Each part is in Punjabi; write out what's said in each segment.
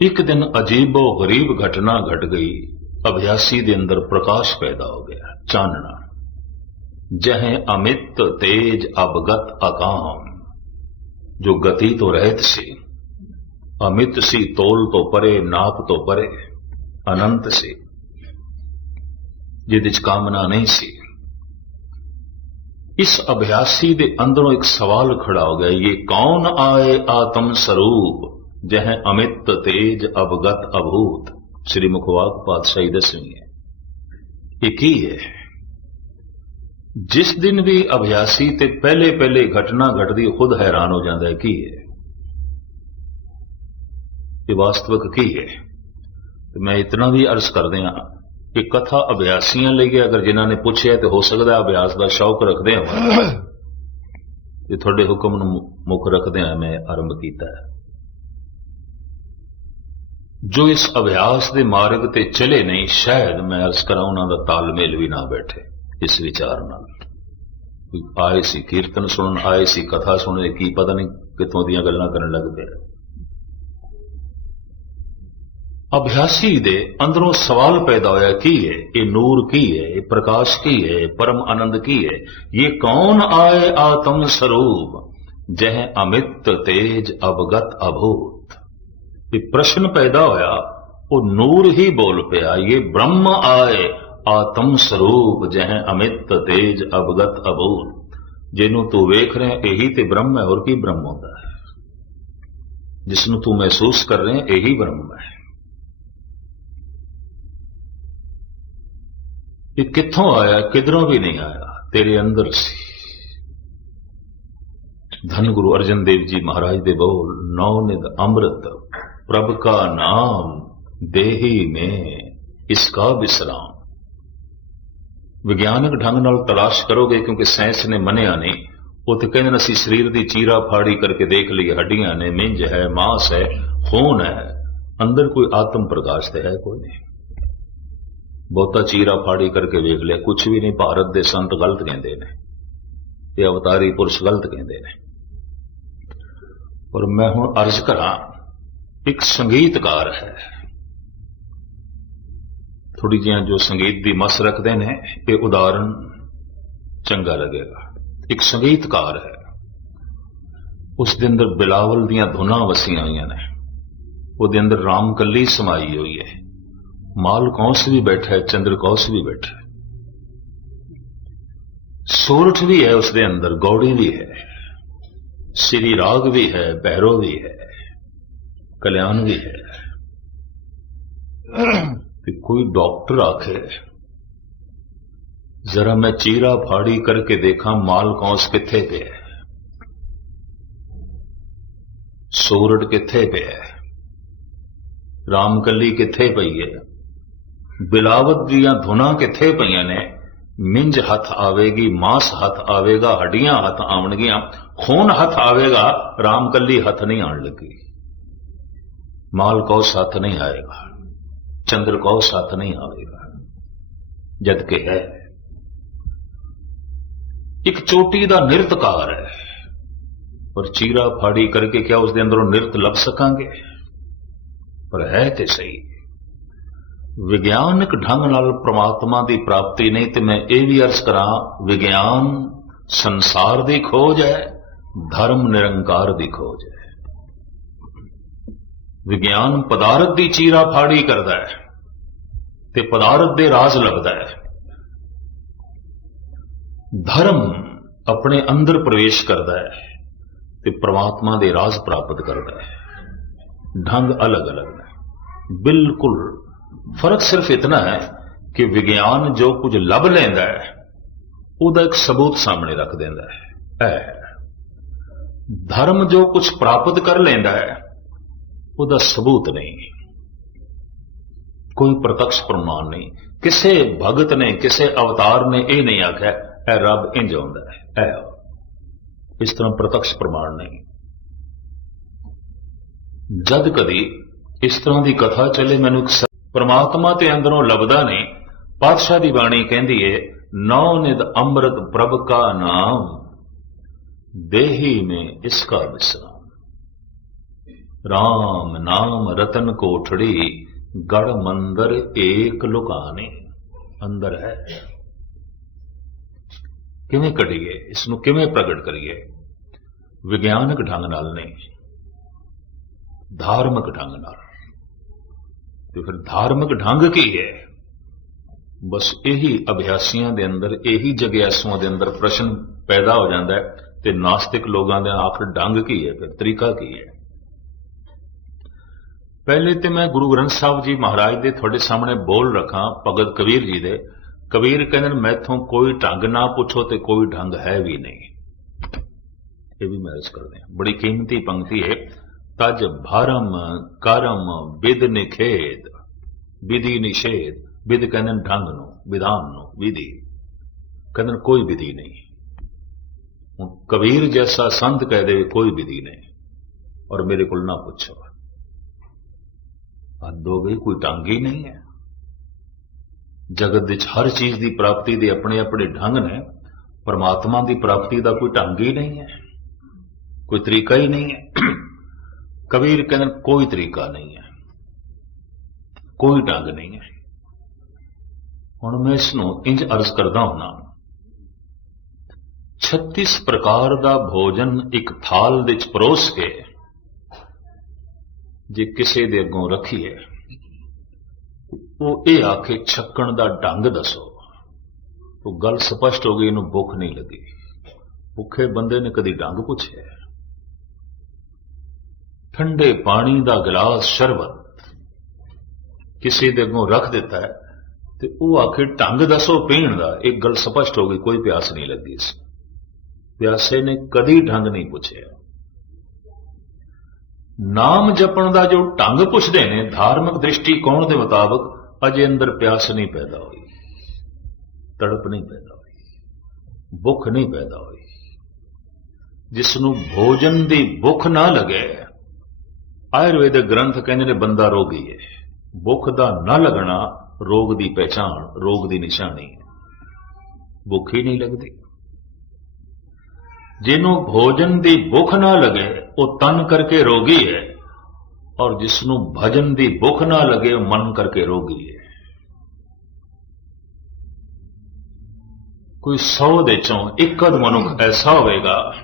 ਇੱਕ ਦਿਨ ਅਜੀਬੋ ਗਰੀਬ ਘਟਨਾ ਘਟ ਗਈ। ਅਭਿਆਸੀ ਦੇ ਅੰਦਰ ਪ੍ਰਕਾਸ਼ ਪੈਦਾ ਹੋ ਗਿਆ, ਚਾਨਣਾ। ਜਹ ਅਮਿਤ ਤੇਜ ਅਬਗਤ ਅਕਾਮ, ਜੋ ਗਤੀ ਤੋਂ ਰਹਿਤ ਸੀ। ਅਮਿਤ ਸੀ ਤੋਲ ਤੋਂ ਪਰੇ, ਨਾਪ ਤੋਂ ਪਰੇ, ਅਨੰਤ ਸੀ, ਜਿਹਦੇ ਚ ਕਾਮਨਾ ਨਹੀਂ ਸੀ। ਇਸ ਅਭਿਆਸੀ ਦੇ ਅੰਦਰੋਂ ਇੱਕ ਸਵਾਲ ਖੜਾ ਹੋ ਗਿਆ, ਇਹ ਕੌਣ ਆਏ ਆਤਮ ਸਰੂਪ? ਜਹ ਅਮਿਤ ਤੇਜ ਅਵਗਤ ਅਭੂਤ ਸ੍ਰੀ ਮੁਖਵਾਕ ਪਾਤਸ਼ਾਹੀ ਦਸਵੀਂ ਹੈ ਇਹ ਕੀ ਹੈ? ਜਿਸ ਦਿਨ ਵੀ ਅਭਿਆਸੀ ਤੇ ਪਹਿਲੇ ਪਹਿਲੇ ਘਟਨਾ ਘਟਦੀ ਖੁਦ ਹੈਰਾਨ ਹੋ ਜਾਂਦਾ ਹੈ ਕੀ ਹੈ? ਇਹ ਵਾਸਤਵਿਕ ਕੀ ਹੈ? ਤੇ ਮੈਂ ਇਤਨਾ ਵੀ ਅਰਜ਼ ਕਰਦੇ ਹਾਂ ਕਿ ਕਥਾ ਅਭਿਆਸੀਆਂ ਲਈ ਹੈ ਅਗਰ ਜਿਨ੍ਹਾਂ ਨੇ ਪੁੱਛਿਆ ਤੇ ਹੋ ਸਕਦਾ ਹੈ ਅਭਿਆਸ ਦਾ ਸ਼ੌਕ ਰੱਖਦੇ ਹਾਂ ਤੇ ਤੁਹਾਡੇ ਹੁਕਮ ਨੂੰ ਮੁੱਖ ਰੱਖਦੇ ਹਾਂ ਮੈਂ ਆਰੰਭ ਕੀਤਾ ਹੈ। ਜੋ ਇਸ ਅਭਿਆਸ ਦੇ ਮਾਰਗ ਤੇ ਚਲੇ ਨਹੀਂ, ਸ਼ਾਇਦ ਮੈਂ ਅਰਜ਼ ਕਰਾਂ ਉਹਨਾਂ ਦਾ ਤਾਲਮੇਲ ਵੀ ਨਾ ਬੈਠੇ ਇਸ ਵਿਚਾਰ ਨਾਲ। ਆਏ ਸੀ ਕੀਰਤਨ ਸੁਣਨ, ਆਏ ਸੀ ਕਥਾ ਸੁਣਨ ਕੀ ਪਤਾ ਨਹੀਂ ਕਿੱਥੋਂ ਦੀਆਂ ਗੱਲਾਂ ਕਰਨ ਲੱਗ ਪਏ। ਅਭਿਆਸੀ ਦੇ ਅੰਦਰੋਂ ਸਵਾਲ ਪੈਦਾ ਹੋਇਆ, ਕੀ ਹੈ? ਇਹ ਨੂਰ ਕੀ ਹੈ? ਇਹ ਪ੍ਰਕਾਸ਼ ਕੀ ਹੈ? ਪਰਮ ਆਨੰਦ ਕੀ ਹੈ? ਇਹ ਕੌਣ ਆਏ ਆਤਮ ਸਰੂਪ? ਜਹ ਅਮਿਤ ਤੇਜ ਅਵਗਤ ਅਭੂਤ। ਇਹ ਪ੍ਰਸ਼ਨ ਪੈਦਾ ਹੋਇਆ, ਉਹ ਨੂਰ ਹੀ ਬੋਲ ਪਿਆ, ਇਹ ਬ੍ਰਹਮ ਆਏ, ਆਤਮ ਸਰੂਪ ਜਹ ਅਮਿਤ ਤੇਜ ਅਵਗਤ ਅਭੂਤ ਜਿਹਨੂੰ ਤੂੰ ਵੇਖ ਰਿਹਾ, ਇਹੀ ਤੇ ਬ੍ਰਹਮ ਹੈ, ਹੋਰ ਕੀ ਬ੍ਰਹਮ ਹੁੰਦਾ ਹੈ? ਜਿਸ ਨੂੰ ਤੂੰ ਮਹਿਸੂਸ ਕਰ ਰਿਹਾ, ਇਹੀ ਬ੍ਰਹਮ ਹੈ। ਇਹ ਕਿੱਥੋਂ ਆਇਆ, ਕਿਧਰੋਂ ਵੀ ਨਹੀਂ ਆਇਆ, ਤੇਰੇ ਅੰਦਰ ਸੀ। ਧੰਨ ਗੁਰੂ ਅਰਜਨ ਦੇਵ ਜੀ ਮਹਾਰਾਜ ਦੇ ਬੋਲ, ਨੌ ਨਿਦ ਅੰਮ੍ਰਿਤ ਪ੍ਰਭ ਕਾ ਨਾਮ ਦੇਹੀ ਮੇ ਇਸਕਾ ਵਿਸਰਾਮ ਵਿਗਿਆਨਕ ਢੰਗ ਨਾਲ ਤਲਾਸ਼ ਕਰੋਗੇ ਕਿਉਂਕਿ ਸਾਇੰਸ ਨੇ ਮੰਨਿਆ ਨਹੀਂ। ਉਹ ਤੇ ਕਹਿੰਦੇ ਨੇ, ਅਸੀਂ ਸਰੀਰ ਦੀ ਚੀਰਾ ਫਾੜੀ ਕਰਕੇ ਦੇਖ ਲਈ ਹੱਡੀਆਂ ਨੇ, ਮਿੰਜ ਹੈ, ਮਾਸ ਹੈ, ਖੂਨ ਹੈ। ਅੰਦਰ ਕੋਈ ਆਤਮ ਪ੍ਰਕਾਸ਼ ਤੇ ਹੈ ਕੋਈ ਨਹੀਂ। ਬਹੁਤਾ ਚੀਰਾ ਫਾੜੀ ਕਰਕੇ ਵੇਖ ਲਿਆ ਕੁਝ ਵੀ ਨਹੀਂ, ਭਾਰਤ ਦੇ ਸੰਤ ਗਲਤ ਕਹਿੰਦੇ ਨੇ। ਤੇ ਅਵਤਾਰੀ ਪੁਰਸ਼ ਗਲਤ ਕਹਿੰਦੇ ਨੇ। ਔਰ ਮੈਂ ਹੁਣ ਅਰਜ਼ ਕਰਾਂ ਇੱਕ ਸੰਗੀਤਕਾਰ ਹੈ। ਥੋੜੀ ਜਿਹੀਆਂ ਜੋ ਸੰਗੀਤ ਦੀ ਮਸ ਰੱਖਦੇ ਨੇ, ਇਹ ਉਦਾਹਰਣ ਚੰਗਾ ਲੱਗੇਗਾ। ਇੱਕ ਸੰਗੀਤਕਾਰ ਹੈ। ਉਸ ਦੇ ਅੰਦਰ ਬਿਲਾਵਲ ਦੀਆਂ ਧੁਨਾਂ ਵਸੀਆਂ ਹੋਈਆਂ ਨੇ। ਉਹਦੇ ਅੰਦਰ ਰਾਮ ਕੱਲੀ ਸਮਾਈ ਹੋਈ ਹੈ। ਮਾਲ ਕੌਂਸ ਵੀ ਬੈਠਾ ਹੈ, ਚੰਦਰ ਕੌਂਸ ਵੀ ਬੈਠਾ ਹੈ। ਸੋਰਠ ਵੀ ਹੈ ਉਸ ਦੇ ਅੰਦਰ, ਗੌੜੀ ਵੀ ਹੈ। ਸ੍ਰੀ ਰਾਗ ਵੀ ਹੈ ਬੈਰੋ ਵੀ ਹੈ। ਕਲਿਆਣ ਵੀ ਹੈ ਤੇ ਕੋਈ ਡਾਕਟਰ ਆਖੇ ਜ਼ਰਾ ਮੈਂ ਚੀਰਾ ਫਾੜੀ ਕਰਕੇ ਦੇਖਾਂ ਮਾਲ ਕੌਂਸ ਕਿੱਥੇ ਪਿਆ ਸੋਰਠ ਕਿੱਥੇ ਪਿਆ ਰਾਮਕੱਲੀ ਕਿੱਥੇ ਪਈ ਹੈ ਬਿਲਾਵਤ ਦੀਆਂ ਧੁਨਾਂ ਕਿੱਥੇ ਪਈਆਂ ਨੇ ਮਿੰਜ ਹੱਥ ਆਵੇਗੀ ਮਾਸ ਹੱਥ ਆਵੇਗਾ ਹੱਡੀਆਂ ਹੱਥ ਆਉਣਗੀਆਂ ਖੂਨ ਹੱਥ ਆਵੇਗਾ ਰਾਮਕੱਲੀ ਹੱਥ ਨਹੀਂ ਆਣ ਲੱਗੀ ਮਾਲ ਕੌਸ ਹੱਥ ਨਹੀਂ ਆਏਗਾ ਚੰਦਰ ਕੌਸ ਹੱਥ ਨਹੀਂ ਆਵੇਗਾ ਜਦ ਕਿ ਹੈ, ਇੱਕ ਚੋਟੀ ਦਾ ਨਿਰਤਕਾਰ ਹੈ, ਪਰ ਚੀਰਾ ਫਾੜੀ ਕਰਕੇ ਕਿਆ ਉਸ ਦੇ ਅੰਦਰੋਂ ਨਿਰਤ ਲੱਭ ਸਕਾਂਗੇ? ਪਰ ਹੈ ਤੇ ਸਹੀ। ਵਿਗਿਆਨਕ ਢੰਗ ਨਾਲ ਪ੍ਰਮਾਤਮਾ ਦੀ ਪ੍ਰਾਪਤੀ ਨਹੀਂ ਤੇ ਮੈਂ ਇਹ ਵੀ ਅਰਜ਼ ਕਰਾਂ, ਵਿਗਿਆਨ ਸੰਸਾਰ ਦੀ ਖੋਜ ਹੈ, ਧਰਮ ਨਿਰੰਕਾਰ ਦੀ ਖੋਜ ਹੈ। ਵਿਗਿਆਨ ਪਦਾਰਥ ਦੀ ਚੀਰਾ ਫਾੜੀ ਕਰਦਾ ਹੈ ਤੇ ਪਦਾਰਥ ਦੇ ਰਾਜ਼ ਲੱਭਦਾ ਹੈ। ਧਰਮ ਆਪਣੇ ਅੰਦਰ ਪ੍ਰਵੇਸ਼ ਕਰਦਾ ਹੈ ਤੇ ਪ੍ਰਮਾਤਮਾ ਦੇ ਰਾਜ਼ ਪ੍ਰਾਪਤ ਕਰਦਾ ਹੈ। ਢੰਗ ਅਲੱਗ-ਅਲੱਗ ਹੈ ਬਿਲਕੁਲ ਫ਼ਰਕ ਸਿਰਫ ਇਤਨਾ ਹੈ ਕਿ ਵਿਗਿਆਨ ਜੋ ਕੁਝ ਲੱਭ ਲੈਂਦਾ ਹੈ, ਉਹਦਾ ਇੱਕ ਸਬੂਤ ਸਾਹਮਣੇ ਰੱਖ ਦਿੰਦਾ ਹੈ। ਇਹ ਧਰਮ ਜੋ ਕੁਝ ਪ੍ਰਾਪਤ ਕਰ ਲੈਂਦਾ ਹੈ ਉਹਦਾ ਸਬੂਤ ਨਹੀਂ। ਕੋਈ ਪ੍ਰਤੱਖ ਪ੍ਰਮਾਣ ਨਹੀਂ। ਕਿਸੇ ਭਗਤ ਨੇ, ਕਿਸੇ ਅਵਤਾਰ ਨੇ ਇਹ ਨਹੀਂ ਆਖਿਆ, ਇਹ ਰੱਬ ਇੰਜ ਹੁੰਦਾ ਹੈ, ਇਹ ਇਸ ਤਰ੍ਹਾਂ ਪ੍ਰਤੱਖ ਪ੍ਰਮਾਣ ਨਹੀਂ। ਜਦ ਕਦੀ ਇਸ ਤਰ੍ਹਾਂ ਦੀ ਕਥਾ ਚੱਲੇ, ਮੈਨੂੰ ਪ੍ਰਮਾਤਮਾ ਤੇ ਅੰਦਰੋਂ ਲੱਭਦਾ ਨਹੀਂ। ਪਾਤਸ਼ਾਹ ਦੀ ਬਾਣੀ ਕਹਿੰਦੀ ਏ ਨੌ ਨਿਦ ਅੰਮ੍ਰਿਤ ਪ੍ਰਭ ਕਾ ਨਾਮ, ਦੇਹੀ ਮੇ ਇਸਕਾ ਵਿਸਰਾਮ RAM ਨਾਮ ਰਤਨ ਕੋਠੜੀ, ਗੜ ਮੰਦਰ ਏਕ ਲੁਕਾਨੇ ਅੰਦਰ ਹੈ। ਕਿਵੇਂ ਕਢੀਏ? ਇਸ ਨੂੰ ਕਿਵੇਂ ਪ੍ਰਗਟ ਕਰੀਏ? ਵਿਗਿਆਨਕ ਢੰਗ ਨਾਲ ਨਹੀਂ, ਧਾਰਮਿਕ ਢੰਗ ਨਾਲ। ਤੇ ਫਿਰ ਧਾਰਮਿਕ ਢੰਗ ਕੀ ਹੈ? ਬਸ ਇਹੀ ਅਭਿਆਸੀਆਂ ਦੇ ਅੰਦਰ, ਇਹੀ ਜਗਿਆਸੂਆਂ ਦੇ ਅੰਦਰ ਪ੍ਰਸ਼ਨ ਪੈਦਾ ਹੋ ਜਾਂਦਾ ਹੈ ਤੇ ਨਾਸਤਿਕ ਲੋਕਾਂ ਦੇ ਆਖਰ ਢੰਗ ਕੀ ਹੈ? ਫਿਰ ਤਰੀਕਾ ਕੀ ਹੈ? ਪਹਿਲੇ ਤੇ ਮੈਂ ਗੁਰੂ ਗ੍ਰੰਥ ਸਾਹਿਬ ਜੀ ਮਹਾਰਾਜ ਦੇ ਤੁਹਾਡੇ ਸਾਹਮਣੇ ਬੋਲ ਰੱਖਾਂ, ਭਗਤ ਕਬੀਰ ਜੀ ਦੇ। ਕਬੀਰ ਕਹਿੰਦੇ ਨੇ, ਮੈਥੋਂ ਕੋਈ ਢੰਗ ਨਾ ਪੁੱਛੋ ਤੇ ਕੋਈ ਢੰਗ ਹੈ ਵੀ ਨਹੀਂ। ਇਹ ਵੀ ਮੈਂ ਅਰਜ਼ ਕਰਦੇ ਹਾਂ। ਬੜੀ ਕੀਮਤੀ ਪੰਕਤੀ ਹੈ। ਤਜ ਭਰਮ ਕਰਮ ਵਿਦ ਨਿਖੇਦ ਵਿਧੀ ਨਿਸ਼ੇਧ। ਵਿਦ ਕਹਿੰਦੇ ਢੰਗ ਨੂੰ, ਵਿਧਾਨ ਨੂੰ, ਵਿਧੀ। ਕਹਿੰਦੇ ਕੋਈ ਵਿਧੀ ਨਹੀਂ। ਹੁਣ ਕਬੀਰ ਜੈਸਾ ਸੰਤ ਕਹਿ ਦੇ ਕੋਈ ਵਿਧੀ ਨਹੀਂ। ਔਰ ਮੇਰੇ ਕੋਲ ਨਾ ਪੁੱਛੋ। ਹੱਦ ਹੋ ਗਈ ਕੋਈ ਢੰਗ ਹੀ ਨਹੀਂ ਹੈ। ਜਗਤ ਵਿੱਚ ਹਰ ਚੀਜ਼ ਦੀ ਪ੍ਰਾਪਤੀ ਦੇ ਆਪਣੇ ਆਪਣੇ ਢੰਗ ਨੇ ਪਰਮਾਤਮਾ ਦੀ ਪ੍ਰਾਪਤੀ ਦਾ ਕੋਈ ਢੰਗ ਹੀ ਨਹੀਂ ਹੈ ਕੋਈ ਤਰੀਕਾ ਹੀ ਨਹੀਂ ਹੈ। ਕਬੀਰ ਕਹਿੰਦੇ ਨੇ, ਕੋਈ ਤਰੀਕਾ ਨਹੀਂ ਹੈ ਕੋਈ ਢੰਗ ਨਹੀਂ ਹੈ। ਹੁਣ ਮੈਂ ਇਸ ਨੂੰ ਇੰਜ ਅਰਜ਼ ਕਰਦਾ ਹੁਣਾ 36 ਪ੍ਰਕਾਰ ਦਾ ਭੋਜਨ ਇੱਕ ਥਾਲ ਵਿੱਚ ਪਰੋਸ ਕੇ ਜੇ ਕਿਸੇ ਦੇ ਅੱਗੋਂ ਰੱਖੀਏ, ਉਹ ਇਹ ਆਖੇ, ਛੱਕਣ ਦਾ ਢੰਗ ਦੱਸੋ। ਉਹ ਗੱਲ ਸਪਸ਼ਟ ਹੋ ਗਈ, ਇਹਨੂੰ ਭੁੱਖ ਨਹੀਂ ਲੱਗੀ। ਭੁੱਖੇ ਬੰਦੇ ਨੇ ਕਦੀ ਢੰਗ ਪੁੱਛਿਆ। ਠੰਡੇ ਪਾਣੀ ਦਾ ਗਲਾਸ, ਸ਼ਰਬਤ ਕਿਸੇ ਦੇ ਅੱਗੋਂ ਰੱਖ ਦਿੱਤਾ ਹੈ ਤੇ ਉਹ ਆਖੇ, ਢੰਗ ਦੱਸੋ ਪੀਣ ਦਾ। ਇੱਕ ਗੱਲ ਸਪਸ਼ਟ ਹੋ ਗਈ, ਕੋਈ ਪਿਆਸ ਨਹੀਂ ਲੱਗੀ ਇਸ ਪਿਆਸੇ ਨੇ ਕਦੀ ਢੰਗ ਨਹੀਂ ਪੁੱਛਿਆ। ਨਾਮ ਜਪਣ ਦਾ ਜੋ ਢੰਗ ਪੁੱਛਦੇ ਨੇ, ਧਾਰਮਿਕ ਦ੍ਰਿਸ਼ਟੀਕੋਣ ਦੇ ਮੁਤਾਬਕ, ਅਜੇ ਅੰਦਰ ਪਿਆਸ ਨਹੀਂ ਪੈਦਾ ਹੋਈ। ਤੜਪ ਨਹੀਂ ਪੈਦਾ ਹੋਈ। ਭੁੱਖ ਨਹੀਂ ਪੈਦਾ ਹੋਈ। ਜਿਸ ਨੂੰ ਭੋਜਨ ਦੀ ਭੁੱਖ ਨਾ ਲੱਗੇ ਆਯੁਰਵੇਦਿਕ ਗ੍ਰੰਥ ਕਹਿੰਦੇ ਨੇ, ਬੰਦਾ ਰੋਗੀ ਹੈ ਭੁੱਖ ਦਾ ਨਾ ਲੱਗਣਾ, ਰੋਗ ਦੀ ਪਹਿਚਾਣ, ਰੋਗ ਦੀ ਨਿਸ਼ਾਨੀ ਹੈ ਭੁੱਖ ਹੀ ਨਹੀਂ ਲੱਗਦੀ। ਜਿਹਨੂੰ ਭੋਜਨ ਦੀ ਭੁੱਖ ਨਾ ਲਗੇ, ਉਹ ਤਨ ਕਰਕੇ ਰੋਗੀ ਹੈ। ਔਰ ਜਿਸ ਨੂੰ ਭਜਨ ਦੀ ਭੁੱਖ ਨਾ ਲਗੇ, ਉਹ ਮਨ ਕਰਕੇ ਰੋਗੀ ਹੈ। ਕੋਈ 100 ਦੇ ਚੋਂ ਇੱਕ ਅਧ ਮਨੁੱਖ ਐਸਾ ਹੋਵੇਗਾ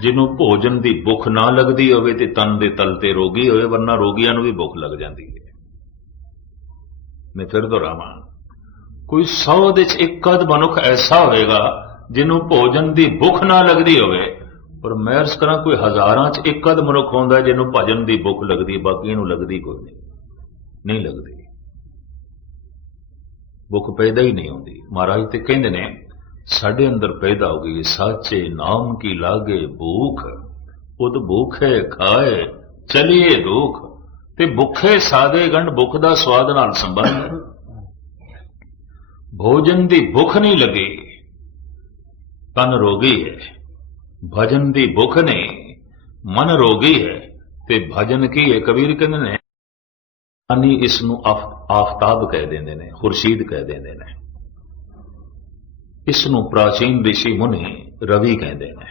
ਜਿਹਨੂੰ ਭੋਜਨ ਦੀ ਭੁੱਖ ਨਾ ਲੱਗਦੀ ਹੋਵੇ ਤੇ ਤਨ ਦੇ ਤਲ ਤੇ ਰੋਗੀ ਹੋਵੇ, ਵਰਨਾ ਰੋਗੀਆਂ ਨੂੰ ਵੀ ਭੁੱਖ ਲੱਗ ਜਾਂਦੀ ਹੈ। ਮੈਂ ਫਿਰ ਦੁਹਰਾਵਾਂ, ਕੋਈ 100 ਦੇ ਚ ਇੱਕਦ ਮਨੁੱਖ ਐਸਾ ਹੋਵੇਗਾ ਜਿਹਨੂੰ ਭੋਜਨ ਦੀ ਭੁੱਖ ਨਾ ਲੱਗਦੀ ਹੋਵੇ। ਪਰ ਮੈਂ ਅਰਜ਼ ਕਰਾਂ ਕੋਈ ਹਜ਼ਾਰਾਂ ਚ ਇੱਕ ਅਧ ਮਨੁੱਖ ਹੁੰਦਾ ਜਿਹਨੂੰ ਭਜਨ ਦੀ ਭੁੱਖ ਲੱਗਦੀ, ਬਾਕੀ ਨੂੰ ਲੱਗਦੀ ਕੋਈ ਨਹੀਂ। ਨਹੀਂ ਲੱਗਦੀ। ਭੁੱਖ ਪੈਦਾ ਹੀ ਨਹੀਂ ਹੁੰਦੀ। ਮਹਾਰਾਜ ਤੇ ਕਹਿੰਦੇ ਨੇ, ਸਾਡੇ ਅੰਦਰ ਪੈਦਾ ਹੋ ਗਈ ਸਾਚੇ ਨਾਮ ਕੀ ਲਾਗੇ ਭੂਖ। ਉਦ ਭੂਖੇ ਖਾਏ, ਚਲੀਏ ਦੁਖ। ਤੇ ਭੁੱਖੇ ਸਾਦੇ ਗੰਢ ਭੁੱਖ ਦਾ ਸਵਾਦ ਨਾਲ ਸੰਬੰਧ ਭੋਜਨ ਦੀ ਭੁੱਖ ਨਹੀਂ ਲੱਗੀ। ਤਨ ਰੋਗੀ ਹੈ। ਭਜਨ ਦੀ ਭੁੱਖ ਨਹੀਂ ਮਨ ਰੋਗੀ ਹੈ ਤੇ ਭਜਨ ਕੀ ਹੈ? ਕਬੀਰ ਕਹਿੰਦੇ ਨੇ ਅਨੀ ਇਸ ਨੂੰ ਆਫਤਾਬ ਕਹਿ ਦਿੰਦੇ ਨੇ, ਖੁਰਸ਼ੀਦ ਕਹਿ ਦਿੰਦੇ ਨੇ। ਇਸ ਨੂੰ ਪ੍ਰਾਚੀਨ ਰਿਸ਼ੀ ਮੁਨੀ ਰਵੀ ਕਹਿੰਦੇ ਨੇ।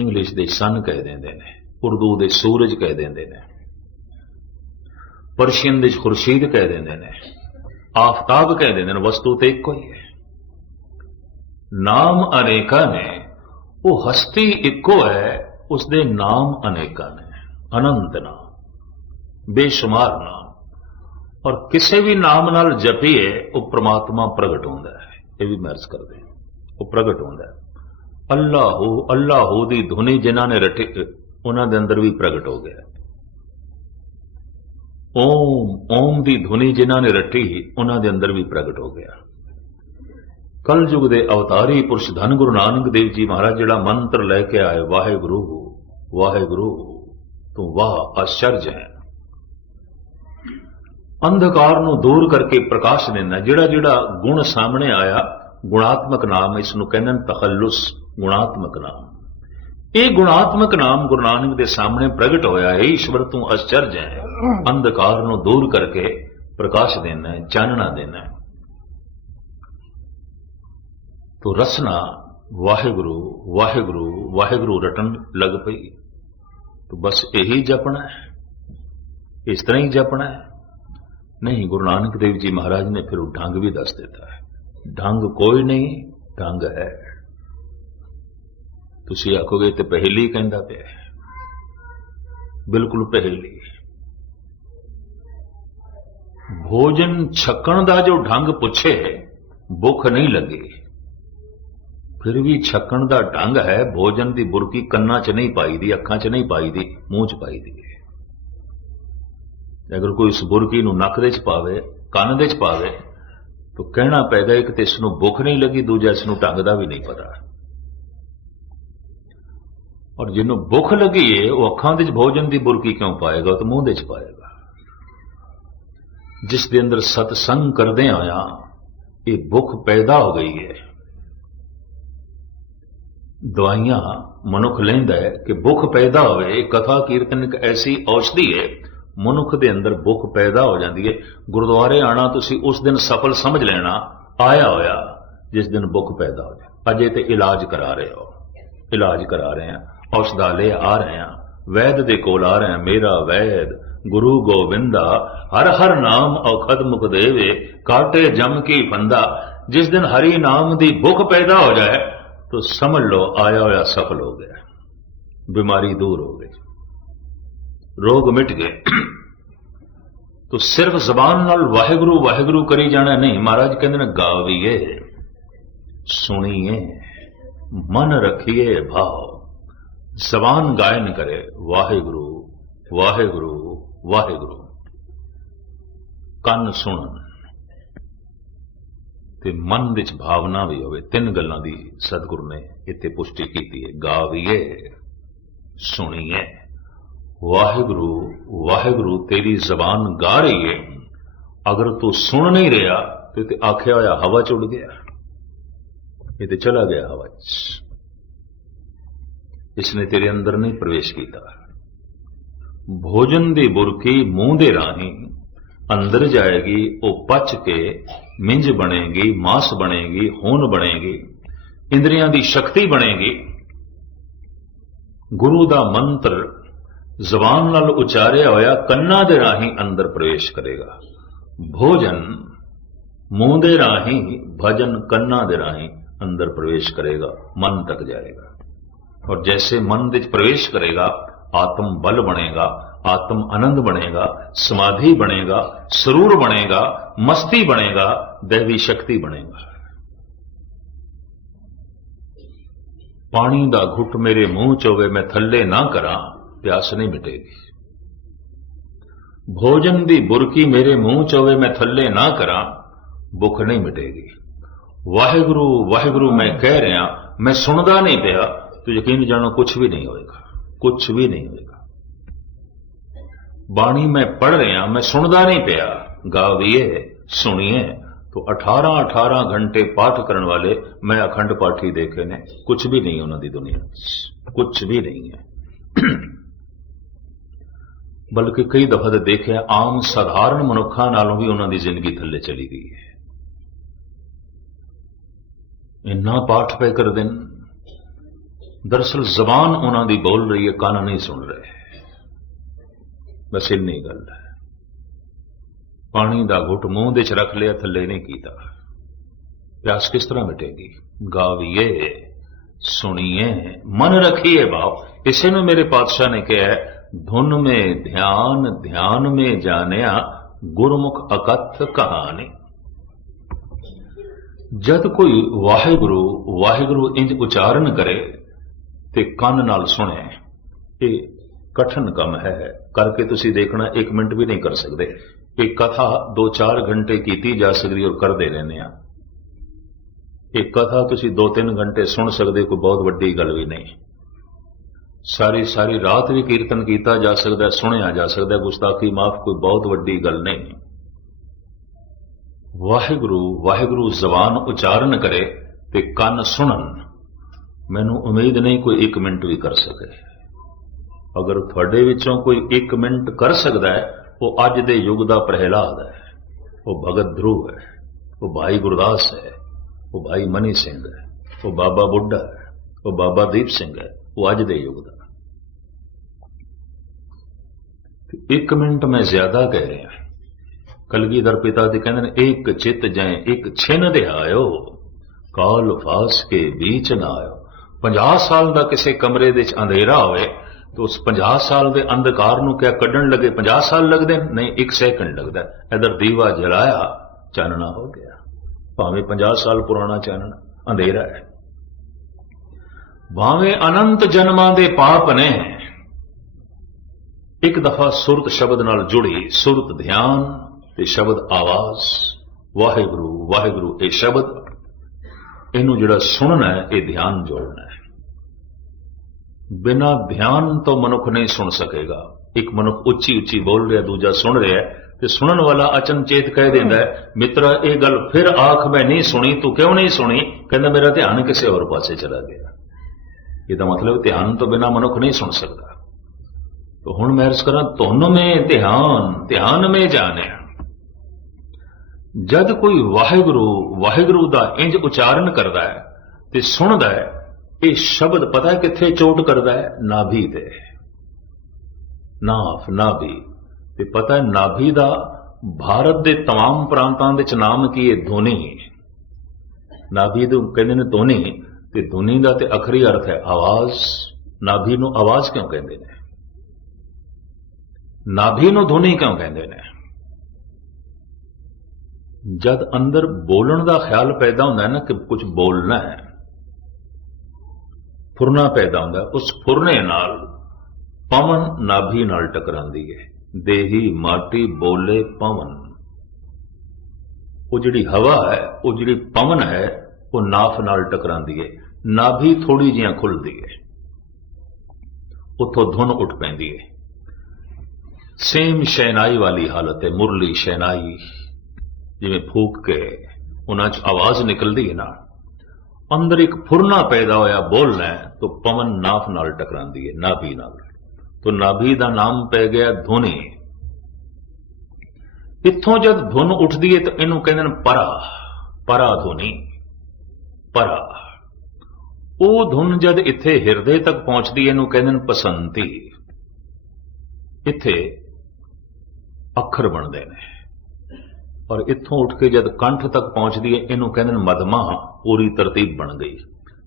ਇੰਗਲਿਸ਼ ਦੇ ਸਨ ਕਹਿ ਦਿੰਦੇ ਨੇ, ਉਰਦੂ ਦੇ ਸੂਰਜ ਕਹਿ ਦਿੰਦੇ ਨੇ। ਪਰਸ਼ੀਅਨ ਦੇ ਖੁਰਸ਼ੀਦ ਕਹਿ ਦਿੰਦੇ ਨੇ, ਆਫਤਾਬ ਕਹਿ ਦਿੰਦੇ ਨੇ, ਵਸਤੂ ਤੇ ਇੱਕੋ ਹੀ ਹੈ। ਨਾਮ ਅਨੇਕਾਂ ਨੇ, ਉਹ ਹਸਤੀ ਇੱਕੋ ਹੈ ਉਸ ਦੇ ਨਾਮ ਅਨੇਕਾਂ ਨੇ ਅਨੰਤ ਨਾਮ, ਬੇਸ਼ੁਮਾਰ ਨਾਮ। ਔਰ ਕਿਸੇ ਵੀ ਨਾਮ ਨਾਲ ਜਪੀਏ, ਉਹ ਪ੍ਰਮਾਤਮਾ ਪ੍ਰਗਟ ਹੁੰਦਾ ਹੈ। ਇਹ ਵੀ ਮੈਂ ਕਰਦੇ ਉਹ ਪ੍ਰਗਟ ਹੁੰਦਾ ਹੈ। ਅੱਲਾਹੂ ਅੱਲਾਹੂ ਦੀ ਧੁਨੀ ਜਿਨ੍ਹਾਂ ਨੇ ਰਟੀ, ਉਹਨਾਂ ਦੇ ਅੰਦਰ ਵੀ ਪ੍ਰਗਟ ਹੋ ਗਿਆ ਓਮ ਓਮ ਦੀ ਧੁਨੀ ਜਿਨ੍ਹਾਂ ਨੇ ਰੱਟੀ, ਉਹਨਾਂ ਦੇ ਅੰਦਰ ਵੀ ਪ੍ਰਗਟ ਹੋ ਗਿਆ ਕਲਯੁਗ ਦੇ ਅਵਤਾਰੀ ਪੁਰਸ਼ ਧੰਨ ਗੁਰੂ ਨਾਨਕ ਦੇਵ ਜੀ ਮਹਾਰਾਜ, ਜਿਹੜਾ ਮੰਤਰ ਲੈ ਕੇ ਆਏ, ਵਾਹਿਗੁਰੂ ਵਾਹਿਗੁਰੂ, ਤੂੰ ਵਾਹ ਆਸ਼ਰਜ ਹੈ। ਅੰਧਕਾਰ ਨੂੰ ਦੂਰ ਕਰਕੇ ਪ੍ਰਕਾਸ਼ ਦੇਣਾ ਜਿਹੜਾ ਜਿਹੜਾ ਗੁਣ ਸਾਹਮਣੇ ਆਇਆ, ਗੁਣਾਤਮਕ ਨਾਮ, ਇਸ ਨੂੰ ਕਹਿੰਦੇ ਨੇ ਤਖੱਲੁਸ, ਗੁਣਾਤਮਕ ਨਾਮ। ਇਹ ਗੁਣਾਤਮਕ ਨਾਮ ਗੁਰੂ ਨਾਨਕ ਦੇ ਸਾਹਮਣੇ ਪ੍ਰਗਟ ਹੋਇਆ ਹੈ, ਈਸ਼ਵਰ ਤੂੰ ਅਚਰਜ ਹੈ। ਅੰਧਕਾਰ ਨੂੰ ਦੂਰ ਕਰਕੇ ਪ੍ਰਕਾਸ਼ ਦੇਣਾ ਹੈ, ਚਾਨਣਾ ਦੇਣਾ ਹੈ। ਤੋ ਰਸਨਾ ਵਾਹਿਗੁਰੂ ਵਾਹਿਗੁਰੂ ਵਾਹਿਗੁਰੂ ਰਟਨ ਲੱਗ ਪਈ तो बस यही जपना है इस तरह ही जपना है नहीं गुरु नानक देव जी महाराज ने फिर वो ढंग भी दस देता है ढंग कोई नहीं ढंग है ਤੁਸੀਂ ਆਖੋਗੇ ਤੇ ਪਹਿਲੀ ਕਹਿੰਦਾ ਪਿਆ ਹੈ। ਬਿਲਕੁਲ ਪਹਿਲੀ ਭੋਜਨ ਛਕਣ ਦਾ ਜੋ ਢੰਗ ਪੁੱਛੇ ਭੁੱਖ ਨਹੀਂ ਲੱਗੀ ਫਿਰ ਵੀ ਛਕਣ ਦਾ ਢੰਗ ਹੈ, ਭੋਜਨ ਦੀ ਬੁਰਕੀ ਕੰਨਾਂ 'ਚ ਨਹੀਂ ਪਾਈ ਦੀ ਅੱਖਾਂ 'ਚ ਨਹੀਂ ਪਾਈ ਦੀ ਮੂੰਹ 'ਚ ਪਾਈ ਦੀ ਅਗਰ ਕੋਈ ਇਸ ਬੁਰਕੀ ਨੂੰ ਨੱਕ ਦੇ 'ਚ ਪਾਵੇ, ਕੰਨ ਦੇ 'ਚ ਪਾਵੇ, ਤਾਂ ਕਹਿਣਾ ਪੈਦਾ ਇੱਕ ਤੇ ਇਸ ਨੂੰ ਭੁੱਖ ਨਹੀਂ ਲੱਗੀ, ਦੂਜਾ ਇਸ ਨੂੰ ਢੰਗ ਦਾ ਵੀ ਨਹੀਂ ਪਤਾ। ਔਰ ਜਿਹਨੂੰ ਭੁੱਖ ਲੱਗੀ ਏ, ਉਹ ਅੱਖਾਂ ਦੇ 'ਚ ਭੋਜਨ ਦੀ ਬੁਰਕੀ ਕਿਉਂ ਪਾਏਗਾ? ਉਹ ਤਾਂ ਮੂੰਹ ਦੇ 'ਚ ਪਾਏਗਾ। ਜਿਸ ਦੇ ਅੰਦਰ ਸਤਸੰਗ ਕਰਦੇ ਆਇਆ, ਇਹ ਭੁੱਖ ਪੈਦਾ ਹੋ ਗਈ ਹੈ ਦਵਾਈਆਂ ਮਨੁੱਖ ਲੈਂਦਾ ਹੈ ਕਿ ਭੁੱਖ ਪੈਦਾ ਹੋਵੇ ਕਥਾ ਕੀਰਤਨ ਇੱਕ ਐਸੀ ਔਸ਼ਧੀ ਹੈ, ਮਨੁੱਖ ਦੇ ਅੰਦਰ ਭੁੱਖ ਪੈਦਾ ਹੋ ਜਾਂਦੀ ਹੈ। ਗੁਰਦੁਆਰੇ ਆਣਾ ਤੁਸੀਂ ਉਸ ਦਿਨ ਸਫਲ ਸਮਝ ਲੈਣਾ, ਆਇਆ ਹੋਇਆ, ਜਿਸ ਦਿਨ ਭੁੱਖ ਪੈਦਾ ਹੋ ਜਾਏ। ਅਜੇ ਤੇ ਇਲਾਜ ਕਰਾ ਰਹੇ ਹੋ। ਇਲਾਜ ਕਰਾ ਰਹੇ ਆ ਔਸ਼ਧਾਲੇ ਆ ਰਹੇ ਆ ਵੈਦ ਦੇ ਕੋਲ ਆ ਰਹੇ ਆ ਮੇਰਾ ਵੈਦ, ਗੁਰੂ ਗੋਬਿੰਦਾ ਹਰ ਹਰ ਨਾਮ ਔਖਦ ਮੁਖ ਦੇਵੇ। ਕਾਟੇ ਜਮ ਕੀ ਫੰਦਾ। ਜਿਸ ਦਿਨ ਹਰੀ ਨਾਮ ਦੀ ਭੁੱਖ ਪੈਦਾ ਹੋ ਜਾਏ तो समझ लो आया होया सफल हो गया बीमारी दूर हो गई रोग मिट गए तो सिर्फ ਜ਼ਬਾਨ ਨਾਲ ਵਾਹਿਗੁਰੂ ਵਾਹਿਗੁਰੂ ਕਰੀ ਜਾਣਾ ਨਹੀਂ ਮਹਾਰਾਜ ਕਹਿੰਦੇ ਨੇ ਗਾਵੀਏ ਸੁਣੀਏ ਮਨ ਰੱਖੀਏ ਭਾਵ ਜ਼ਬਾਨ ਗਾਇਨ ਕਰੇ ਵਾਹਿਗੁਰੂ ਵਾਹਿਗੁਰੂ ਵਾਹਿਗੁਰੂ ਕੰਨ ਸੁਣਨ ਤੇ ਮਨ ਵਿੱਚ ਭਾਵਨਾ ਵੀ ਹੋਵੇ। ਤਿੰਨ ਗੱਲਾਂ ਦੀ ਸਤਿਗੁਰੂ ਨੇ ਇੱਥੇ ਪੁਸ਼ਟੀ ਕੀਤੀ ਹੈ। ਗਾਵੀਏ, ਸੁਣੀਏ। ਵਾਹਿਗੁਰੂ ਵਾਹਿਗੁਰੂ, ਤੇਰੀ ਜ਼ਬਾਨ ਗਾ ਰਹੀ ਹੈ ਅਗਰ ਤੂੰ ਸੁਣ ਨਹੀਂ ਰਿਹਾ, ਤੇ ਤੇ ਆਖਿਆ ਹੋਇਆ ਹਵਾ ਚ ਉੱਡ ਗਿਆ। ਇਹ ਤੇ ਚਲਾ ਗਿਆ ਹਵਾ ਚ। ਇਸਨੇ ਤੇਰੇ ਅੰਦਰ ਨਹੀਂ ਪ੍ਰਵੇਸ਼ ਕੀਤਾ। ਭੋਜਨ ਦੀ ਬੁਰਕੀ ਮੂੰਹ ਦੇ ਰਾਹੀਂ ਅੰਦਰ ਜਾਏਗੀ ਉਹ ਪਚ ਕੇ ਮਿੰਜ ਬਣੇਗੀ ਮਾਸ ਬਣੇਗੀ ਹੋਨ ਬਣੇਗੀ ਇੰਦਰੀਆਂ ਦੀ ਸ਼ਕਤੀ ਬਣੇਗੀ ਗੁਰੂ ਦਾ ਮੰਤਰ ਜ਼ਬਾਨ ਨਾਲ ਉਚਾਰਿਆ ਹੋਇਆ ਕੰਨਾਂ ਦੇ ਰਾਹੀਂ ਅੰਦਰ ਪ੍ਰਵੇਸ਼ ਕਰੇਗਾ ਭੋਜਨ ਮੂੰਹ ਦੇ ਰਾਹੀਂ ਭਜਨ ਕੰਨਾਂ ਦੇ ਰਾਹੀਂ ਅੰਦਰ ਪ੍ਰਵੇਸ਼ ਕਰੇਗਾ ਮਨ ਤੱਕ ਜਾਏਗਾ और जैसे मन ਵਿੱਚ ਪ੍ਰਵੇਸ਼ ਕਰੇਗਾ ਆਤਮ ਬਲ ਬਣੇਗਾ ਆਤਮ ਆਨੰਦ ਬਣੇਗਾ ਸਮਾਧੀ ਬਣੇਗਾ ਸਰੂਰ ਬਣੇਗਾ ਮਸਤੀ ਬਣੇਗਾ ਦੇਵੀ ਸ਼ਕਤੀ ਬਣੇਗਾ ਪਾਣੀ ਦਾ ਘੁੱਟ ਮੇਰੇ ਮੂੰਹ ਚ ਹੋਵੇ ਮੈਂ ਥੱਲੇ ਨਾ ਕਰਾਂ ਪਿਆਸ ਨਹੀਂ ਮਿਟੇਗੀ ਭੋਜਨ ਦੀ ਬੁਰਕੀ ਮੇਰੇ ਮੂੰਹ ਚ ਹੋਵੇ ਮੈਂ ਥੱਲੇ ਨਾ ਕਰਾਂ ਭੁੱਖ ਨਹੀਂ ਮਿਟੇਗੀ ਵਾਹਿਗੁਰੂ ਵਾਹਿਗੁਰੂ ਮੈਂ ਕਹਿ ਰਿਹਾ ਮੈਂ ਸੁਣਦਾ ਨਹੀਂ ਪਿਆ तो यकीन जानो कुछ भी नहीं होएगा कुछ भी नहीं होएगा ਬਾਣੀ ਮੈਂ ਪੜ ਰਿਹਾ ਮੈਂ ਸੁਣਦਾ ਨਹੀਂ ਪਿਆ ਗਾਵੀਏ ਸੁਣੀਏ तो 18 18 घंटे पाठ ਕਰਨ ਵਾਲੇ ਮੈਂ ਅਖੰਡ ਪਾਠੀ ਦੇਖੇ ਨੇ ਕੁਝ ਵੀ ਨਹੀਂ ਉਹਨਾਂ ਦੀ ਦੁਨੀਆ ਵਿੱਚ ਕੁਝ ਵੀ ਨਹੀਂ ਹੈ ਬਲਕਿ ਕਈ ਦਫਾ ਤੇ ਦੇਖਿਆ ਆਮ ਸਾਧਾਰਨ ਮਨੁੱਖਾਂ ਨਾਲੋਂ ਵੀ ਉਹਨਾਂ ਦੀ ਜ਼ਿੰਦਗੀ ਥੱਲੇ ਚਲੀ ਗਈ ਹੈ ਇੰਨਾ ਪਾਠ ਪੈ ਕਰਦੇ ਨੇ ਦਰਅਸਲ ਜ਼ਬਾਨ ਉਹਨਾਂ ਦੀ ਬੋਲ ਰਹੀ ਹੈ ਕੰਨ ਨਹੀਂ ਸੁਣ ਰਹੇ ਬਸ ਇੰਨੀ ਗੱਲ ਹੈ ਪਾਣੀ ਦਾ ਘੁੱਟ ਮੂੰਹ ਦੇ ਚ ਰੱਖ ਲਿਆ, ਥੱਲੇ ਨਹੀਂ ਕੀਤਾ। ਪਿਆਸ ਕਿਸ ਤਰ੍ਹਾਂ ਮਿਟੇਗੀ? ਗਾਵੀਏ, ਸੁਣੀਏ, ਮਨ ਰੱਖੀਏ ਬਾਪ। ਇਸੇ ਨੂੰ ਮੇਰੇ ਪਾਤਸ਼ਾਹ ਨੇ ਕਿਹਾ ਧੁਨ ਮੇ ਧਿਆਨ ਧਿਆਨ ਮੇ ਜਾਣਿਆ, ਗੁਰਮੁਖ ਅਕਥ ਕਹਾਣੀ। ਜਦ ਕੋਈ ਵਾਹਿਗੁਰੂ ਵਾਹਿਗੁਰੂ ਇੰਜ ਉਚਾਰਨ ਕਰੇ ਤੇ ਕੰਨ ਨਾਲ ਸੁਣੇ, ਇਹ ਕਠਨ ਕੰਮ ਹੈ। ਕਰਕੇ ਤੁਸੀਂ ਦੇਖਣਾ 1 ਮਿੰਟ ਵੀ ਨਹੀਂ ਕਰ ਸਕਦੇ। ਇਹ ਕਥਾ 2-4 ਘੰਟੇ ਕੀਤੀ ਜਾ ਸਕਦੀ ਔਰ ਕਰਦੇ ਰਹਿੰਦੇ ਆ ਇਹ ਕਥਾ ਤੁਸੀਂ 2-3 ਘੰਟੇ ਸੁਣ ਸਕਦੇ, ਕੋਈ ਬਹੁਤ ਵੱਡੀ ਗੱਲ ਵੀ ਨਹੀਂ। ਸਾਰੀ ਸਾਰੀ ਰਾਤ ਵੀ ਕੀਰਤਨ ਕੀਤਾ ਜਾ ਸਕਦਾ, ਸੁਣਿਆ ਜਾ ਸਕਦਾ, ਗੁਸਤਾਖੀ ਮਾਫ ਕੋਈ ਬਹੁਤ ਵੱਡੀ ਗੱਲ ਨਹੀਂ। ਵਾਹਿਗੁਰੂ ਵਾਹਿਗੁਰੂ ਜ਼ਬਾਨ ਉਚਾਰਨ ਕਰੇ ਤੇ ਕੰਨ ਸੁਣਨ। ਮੈਨੂੰ ਉਮੀਦ ਨਹੀਂ ਕੋਈ 1 ਮਿੰਟ ਵੀ ਕਰ ਸਕੇ। ਅਗਰ ਤੁਹਾਡੇ ਵਿੱਚੋਂ ਕੋਈ 1 ਮਿੰਟ ਕਰ ਸਕਦਾ ਹੈ, ਉਹ ਅੱਜ ਦੇ ਯੁੱਗ ਦਾ ਪ੍ਰਹਿਲਾਦ ਹੈ। ਉਹ ਭਗਤ ਧਰੂ ਹੈ। ਉਹ ਭਾਈ ਗੁਰਦਾਸ ਹੈ। ਉਹ ਭਾਈ ਮਨੀ ਸਿੰਘ ਹੈ। ਉਹ ਬਾਬਾ ਬੁੱਢਾ ਹੈ। ਉਹ ਬਾਬਾ ਦੀਪ ਸਿੰਘ ਹੈ। ਉਹ ਅੱਜ ਦੇ ਯੁੱਗ ਦਾ। ਇੱਕ ਮਿੰਟ ਮੈਂ ਜ਼ਿਆਦਾ ਕਹਿ ਰਿਹਾ ਕਲਗੀਧਰ ਪਿਤਾ ਦੇ ਕਹਿੰਦੇ ਨੇ, ਇੱਕ ਚਿੱਤ ਜੈ ਇੱਕ ਛਿਨ ਦੇ ਆਇਓ ਕਾਲ ਫਾਸ ਕੇ ਵਿੱਚ ਨਾ ਆਇਓ। 50 ਸਾਲ ਦਾ ਕਿਸੇ ਕਮਰੇ ਦੇ ਵਿੱਚ ਅੰਧੇਰਾ ਹੋਵੇ ਤੇ ਉਸ 50 ਸਾਲ ਦੇ ਅੰਧਕਾਰ ਨੂੰ ਕਿਆ ਕੱਢਣ ਲੱਗੇ? 50 ਸਾਲ ਲੱਗਦੇ ਨਹੀਂ 1 ਸੈਕਿੰਡ ਲੱਗਦਾ। ਇਧਰ ਦੀਵਾ ਜਲਾਇਆ, ਚਾਨਣਾ ਹੋ ਗਿਆ। ਭਾਵੇਂ 50 ਸਾਲ ਪੁਰਾਣਾ ਚਾਨਣਾ, ਅੰਧੇਰਾ ਹੈ। ਭਾਵੇਂ ਅਨੰਤ ਜਨਮਾਂ ਦੇ ਪਾਪ ਨੇ, ਇੱਕ ਦਫਾ ਸੁਰਤ ਸ਼ਬਦ ਨਾਲ ਜੁੜੀ, ਸੁਰਤ ਧਿਆਨ ਤੇ ਸ਼ਬਦ ਆਵਾਜ਼। ਵਾਹਿਗੁਰੂ ਵਾਹਿਗੁਰੂ, ਇਹ ਸ਼ਬਦ। ਇਹਨੂੰ ਜਿਹੜਾ ਸੁਣਨਾ ਹੈ, ਇਹ ਧਿਆਨ ਜੋੜਨਾ ਹੈ। ਬਿਨਾ ਧਿਆਨ ਤੋਂ ਮਨੁੱਖ ਨਹੀਂ ਸੁਣ ਸਕੇਗਾ। ਇੱਕ ਮਨੁੱਖ ਉੱਚੀ ਉੱਚੀ ਬੋਲ ਰਿਹਾ, ਦੂਜਾ ਸੁਣ ਰਿਹਾ ਤੇ ਸੁਣਨ ਵਾਲਾ ਅਚਨਚੇਤ ਕਹਿ ਦਿੰਦਾ ਹੈ, ਮਿੱਤਰਾ, ਇਹ ਗੱਲ ਫਿਰ ਆਖ, ਮੈਂ ਨਹੀਂ ਸੁਣੀ, ਤੂੰ ਕਿਉਂ ਨਹੀਂ ਸੁਣੀ? ਕਹਿੰਦਾ, ਮੇਰਾ ਧਿਆਨ ਕਿਸੇ ਹੋਰ ਪਾਸੇ ਚਲਾ ਗਿਆ। ਇਹਦਾ ਮਤਲਬ ਧਿਆਨ ਤੋਂ ਬਿਨਾ ਮਨੁੱਖ ਨਹੀਂ ਸੁਣ ਸਕਦਾ। तो ਹੁਣ ਮੈਂ ਅਰਜ਼ ਕਰਾਂ, ਤੁਨ ਮੇ ਧਿਆਨ ਧਿਆਨ ਮੇ ਜਾਣਿਆ ਜਦ ਕੋਈ ਵਾਹਿਗੁਰੂ ਵਾਹਿਗੁਰੂ ਦਾ ਇੰਜ ਉਚਾਰਨ ਕਰਦਾ ਹੈ ਤੇ ਸੁਣਦਾ ਹੈ ਇਹ ਸ਼ਬਦ ਪਤਾ ਹੈ ਕਿੱਥੇ ਚੋਟ ਕਰਦਾ ਹੈ ਨਾਭੀ ਤੇ ਨਾਫ ਨਾਭੀ ਤੇ ਪਤਾ ਹੈ ਨਾਭੀ ਦਾ ਭਾਰਤ ਦੇ तमाम ਪ੍ਰਾਂਤਾਂ ਵਿੱਚ ਨਾਮ ਕੀ ਹੈ ਧੁਨੀ ਨਾਭੀ ਨੂੰ ਕਹਿੰਦੇ ਨੇ ਧੁਨੀ ਤੇ ਧੁਨੀ ਦਾ ਤੇ ਅਖਰੀ ਅਰਥ ਹੈ ਆਵਾਜ਼ ਨਾਭੀ ਨੂੰ ਆਵਾਜ਼ ਕਿਉਂ ਕਹਿੰਦੇ ਨੇ ਨਾਭੀ ਨੂੰ ਧੁਨੀ ਕਿਉਂ ਕਹਿੰਦੇ ਨੇ ਜਦ ਅੰਦਰ ਬੋਲਣ ਦਾ ਖਿਆਲ ਪੈਦਾ ਹੁੰਦਾ ਹੈ ਨਾ ਕਿ ਕੁਝ ਬੋਲਣਾ ਹੈ ਫੁਰਨਾ ਪੈਦਾ ਹੁੰਦਾ, ਉਸ ਫੁਰਨੇ ਨਾਲ ਪਵਨ ਨਾਭੀ ਨਾਲ ਟਕਰਾਂਦੀ ਹੈ। ਦੇਹੀ, ਮਾਟੀ, ਬੋਲੇ, ਪਵਨ। ਉਹ ਜਿਹੜੀ ਹਵਾ ਹੈ, ਉਹ ਜਿਹੜੀ ਪਵਨ ਹੈ, ਉਹ ਨਾਫ ਨਾਲ ਟਕਰਾਂਦੀ ਹੈ। ਨਾਭੀ ਥੋੜੀ ਜਿਹਾ ਖੁੱਲਦੀ ਹੈ। ਉੱਥੋਂ ਧੁਨ ਉੱਠ ਪੈਂਦੀ ਹੈ। ਸੇਮ ਸ਼ੈਨਾਈ ਵਾਲੀ ਹਾਲਤ ਹੈ, ਮੁਰਲੀ ਸ਼ੈਨਾਈ ਜਿਵੇਂ ਫੂਕ ਕੇ ਉਹਨਾਂ 'ਚ ਆਵਾਜ਼ ਨਿਕਲਦੀ ਹੈ ਨਾ। ਅੰਦਰ ਇੱਕ ਫੁਰਨਾ ਪੈਦਾ ਹੋਇਆ, ਬੋਲਣਾ ਹੈ ਤਾਂ ਪਵਨ ਨਾਫ ਨਾਲ ਟਕਰਾਂਦੀ ਹੈ ਨਾਭੀ ਨਾਲ। ਤਾਂ ਨਾਭੀ ਦਾ ਨਾਮ ਪੈ ਗਿਆ ਧੁਨੀ। ਇੱਥੋਂ ਜਦ ਧੁਨ ਉੱਠਦੀ ਹੈ ਤਾਂ ਇਹਨੂੰ ਕਹਿੰਦੇ ਨੇ ਪਰਾ ਪਰਾ ਧੁਨੀ, ਪਰਾ। ਉਹ ਧੁਨ ਜਦ ਇੱਥੇ ਹਿਰਦੇ ਤੱਕ ਪਹੁੰਚਦੀ ਇਹਨੂੰ ਕਹਿੰਦੇ ਨੇ ਪਸੰਤੀ। ਇੱਥੇ ਅੱਖਰ ਬਣਦੇ ਨੇ। ਔਰ ਇੱਥੋਂ ਉੱਠ ਕੇ ਜਦ ਕੰਠ ਤੱਕ ਪਹੁੰਚਦੀ ਹੈ ਇਹਨੂੰ ਕਹਿੰਦੇ ਨੇ ਮਦਮਾ, ਪੂਰੀ ਤਰਤੀਬ ਬਣ ਗਈ।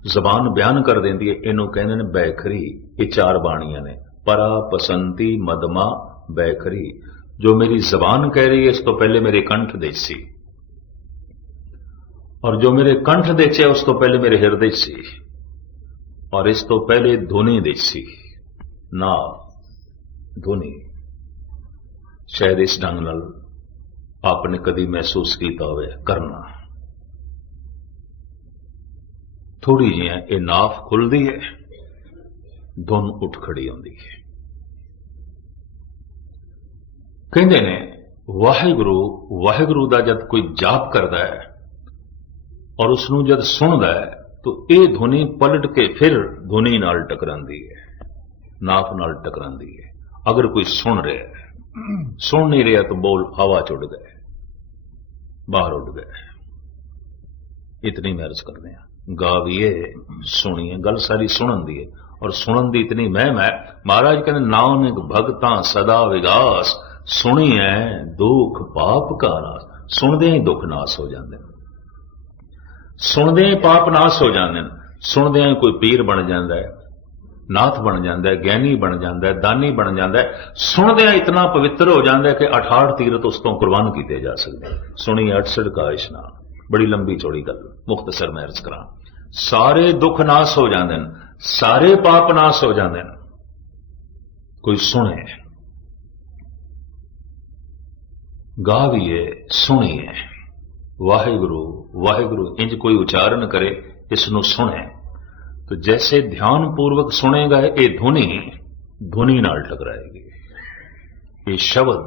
ਜ਼ਬਾਨ ਬਿਆਨ ਕਰ ਦਿੰਦੀ ਹੈ ਇਹਨੂੰ ਕਹਿੰਦੇ ਨੇ ਬੈਖਰੀ, ਇਹ ਚਾਰ ਬਾਣੀਆਂ ਨੇ। ਪਰਾ, ਪਸੰਤੀ, ਮਦਮਾ, ਬੈਖਰੀ। ਜੋ ਮੇਰੀ ਜ਼ਬਾਨ ਕਹਿ ਰਹੀ ਹੈ ਇਸ ਤੋਂ ਪਹਿਲੇ ਮੇਰੇ ਕੰਠ ਦੇ ਸੀ ਔਰ ਜੋ ਮੇਰੇ ਕੰਠ ਦੇ 'ਚ ਉਸ ਤੋਂ ਪਹਿਲੇ ਮੇਰੇ ਹਿਰਦੇ ਸੀ। ਔਰ ਇਸ ਤੋਂ ਪਹਿਲੇ ਧੁਨੀ ਦੇ ਸੀ ਨਾ, ਧੁਨੀ। ਸ਼ਾਇਦ ਇਸ ਢੰਗ ਨਾਲ ਆਪਨੇ ਕਦੀ ਮਹਿਸੂਸ ਕੀਤਾ ਹੋਵੇ, ਕਰਨਾ। ਥੋੜੀ ਜਿਹੀ ਇਹ ਨਾਫ ਖੁੱਲਦੀ ਹੈ, ਧੁਨ ਉੱਠ ਖੜੀ ਹੁੰਦੀ ਹੈ। ਕਹਿੰਦੇ ਨੇ, ਵਾਹਿਗੁਰੂ ਵਾਹਿਗੁਰੂ ਦਾ ਜਦ ਕੋਈ ਜਾਪ ਕਰਦਾ ਹੈ ਔਰ ਉਸ ਨੂੰ ਜਦ ਸੁਣਦਾ ਹੈ, ਤਾਂ ਇਹ ਧੁਨੀ ਪਲਟ ਕੇ ਫਿਰ ਧੁਨੀ ਨਾਲ ਟਕਰਾਂਦੀ ਹੈ, ਨਾਫ ਨਾਲ ਟਕਰਾਂਦੀ ਹੈ। ਅਗਰ ਕੋਈ ਸੁਣ ਰਿਹਾ ਹੈ, ਸੁਣ ਨਹੀਂ ਰਿਹਾ ਤਾਂ ਬੋਲ ਹਵਾ ਚ ਉੱਡ ਗਏ ਬਾਹਰ ਉੱਡ ਗਏ ਇਤਨੀ ਮਹਿਰਜ ਕਰਦੇ ਹਾਂ। ਗਾਵੀਏ, ਸੁਣੀਏ, ਗੱਲ ਸਾਰੀ ਸੁਣਨ ਦੀ ਹੈ ਔਰ ਸੁਣਨ ਦੀ ਇਤਨੀ ਮਹਿਮ ਹੈ, ਮਹਾਰਾਜ ਕਹਿੰਦੇ, ਨਾਨਕ ਭਗਤਾਂ ਸਦਾ ਵਿਗਾਸ ਸੁਣੀਏ ਦੁੱਖ ਪਾਪ ਕਾ ਨਾਸ। ਸੁਣਦੇ ਹੀ ਦੁੱਖ ਨਾਸ ਹੋ ਜਾਂਦੇ ਨੇ। ਸੁਣਦੇ ਹੀ ਪਾਪ ਨਾਸ ਹੋ ਜਾਂਦੇ ਨੇ। ਸੁਣਦੇ ਹੀ ਕੋਈ ਪੀਰ ਬਣ ਜਾਂਦਾ ਹੈ, ਨਾਥ ਬਣ ਜਾਂਦਾ ਹੈ ਗਿਆਨੀ ਬਣ ਜਾਂਦਾ ਹੈ, ਦਾਨੀ ਬਣ ਜਾਂਦਾ ਹੈ। ਸੁਣਦਿਆਂ ਇਤਨਾ ਪਵਿੱਤਰ ਹੋ ਜਾਂਦਾ ਹੈ ਕਿ 68 ਤੀਰਤ ਉਸ ਤੋਂ ਕੁਰਬਾਨ ਕੀਤੇ ਜਾ ਸਕਦੇ ਸੁਣੀ 68 ਕਾ ਇਸ਼ਨਾਨ। بڑی لمبی چوڑی گل، مختصر میں ارض کرا سارے دکھ ناس ہو جاندے سارے پاپ ناس ہو جاندے کوئی سنے۔ گاویے سنیے واہ گرو واہ گرو انج کوئی اچارن کرے، اس نو سنے۔ تو جیسے دھیان پوروک سنے گا یہ دھونی دھونی نال ٹکرائے گی۔ یہ شبد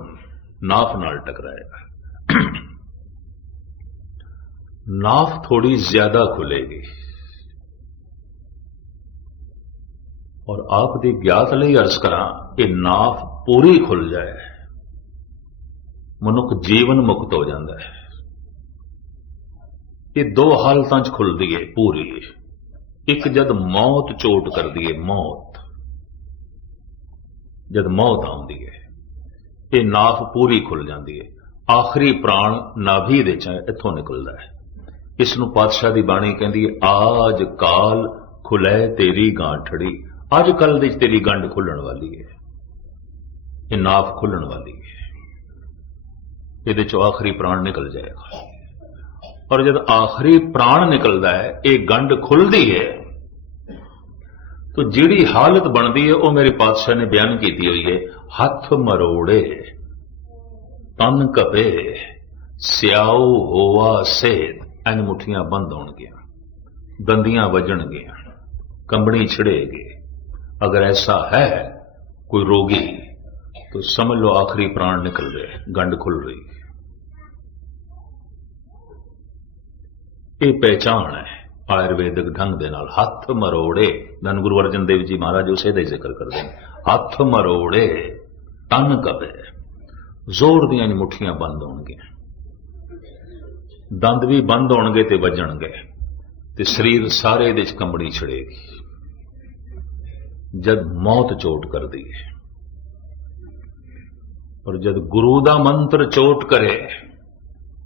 ناف نال ٹکرائے گا۔ नाफ थोड़ी ज्यादा खुलेगी और आप दी ज्ञात ਲਈ ਅਰਜ਼ ਕਰਾਂ ਕਿ ਨਾਫ ਪੂਰੀ ਖੁੱਲ ਜਾਏ ਮਨੁੱਖ ਜੀਵਨ ਮੁਕਤ ਹੋ ਜਾਂਦਾ ਹੈ ਇਹ ਦੋ ਹਾਲਤਾਂ 'ਚ ਖੁੱਲਦੀ ਹੈ ਪੂਰੀ ਇੱਕ ਜਦ ਮੌਤ ਚੋਟ ਕਰਦੀ ਹੈ ਮੌਤ ਜਦ ਮੌਤ ਆਉਂਦੀ ਹੈ ਇਹ ਨਾਫ ਪੂਰੀ ਖੁੱਲ ਜਾਂਦੀ ਹੈ ਆਖਰੀ ਪ੍ਰਾਣ ਨਾਭੀ ਦੇ ਚ ਇੱਥੋਂ ਨਿਕਲਦਾ ਹੈ ਇਸ ਨੂੰ ਪਾਤਸ਼ਾਹ ਦੀ ਬਾਣੀ ਕਹਿੰਦੀ ਹੈ ਆਜ ਕਾਲ ਖੁਲੇ ਤੇਰੀ ਗਾਂਠੜੀ। ਅੱਜ ਕੱਲ ਦੀ ਤੇਰੀ ਗੰਢ ਖੁੱਲਣ ਵਾਲੀ ਹੈ ਇਹ ਨਾਫ ਖੁੱਲਣ ਵਾਲੀ ਹੈ ਇਹਦੇ ਚੋਂ ਆਖਰੀ ਪ੍ਰਾਣ ਨਿਕਲ ਜਾਏਗਾ। ਔਰ ਜਦ ਆਖਰੀ ਪ੍ਰਾਣ ਨਿਕਲਦਾ ਹੈ ਇਹ ਗੰਢ ਖੁੱਲਦੀ ਹੈ ਤੋ ਜਿਹੜੀ ਹਾਲਤ ਬਣਦੀ ਹੈ ਉਹ ਮੇਰੇ ਪਾਤਸ਼ਾਹ ਨੇ ਬਿਆਨ ਕੀਤੀ ਹੋਈ ਹੈ ਹੱਥ ਮਰੋੜੇ, ਤਨ ਕਪੇ, ਸਿਆਉ ਹੋਵਾ ਸੇਤ। ਐਨ ਮੁਠੀਆਂ ਬੰਦ ਹੋਣਗੀਆਂ ਦੰਦੀਆਂ ਵੱਜਣਗੀਆਂ ਕੰਬਣੀ ਛੜੇਗੀ ਅਗਰ ਐਸਾ ਹੈ ਕੋਈ ਰੋਗੀ तो समझ लो आखिरी प्राण निकल रहे गंड खुल रही ਇਹ ਪਹਿਚਾਨ ਹੈ ਆਯੁਰਵੈਦਿਕ ਢੰਗ ਦੇ ਨਾਲ ਹੱਥ ਮਰੋੜੇ ਧੰਨ ਗੁਰੂ ਅਰਜਨ ਦੇਵ ਜੀ ਮਹਾਰਾਜ ਉਸੇ ਦਾ ਹੀ ਜ਼ਿਕਰ ਕਰਦੇ ਨੇ ਹੱਥ ਮਰੋੜੇ ਤਨ ਕਵੇ ਜ਼ੋਰ ਦੀਆਂ ਮੁੱਠੀਆਂ ਬੰਦ ਹੋਣਗੀਆਂ ਦੰਦ ਵੀ ਬੰਦ ਹੋਣਗੇ ਤੇ ਵੱਜਣਗੇ ਤੇ ਸਰੀਰ ਸਾਰੇ ਦੇ ਚ ਕੰਬਣੀ ਛੜੇਗੀ। ਜਦ ਮੌਤ ਚੋਟ ਕਰਦੀ ਹੈ ਪਰ ਜਦ ਗੁਰੂ ਦਾ ਮੰਤਰ ਚੋਟ ਕਰੇ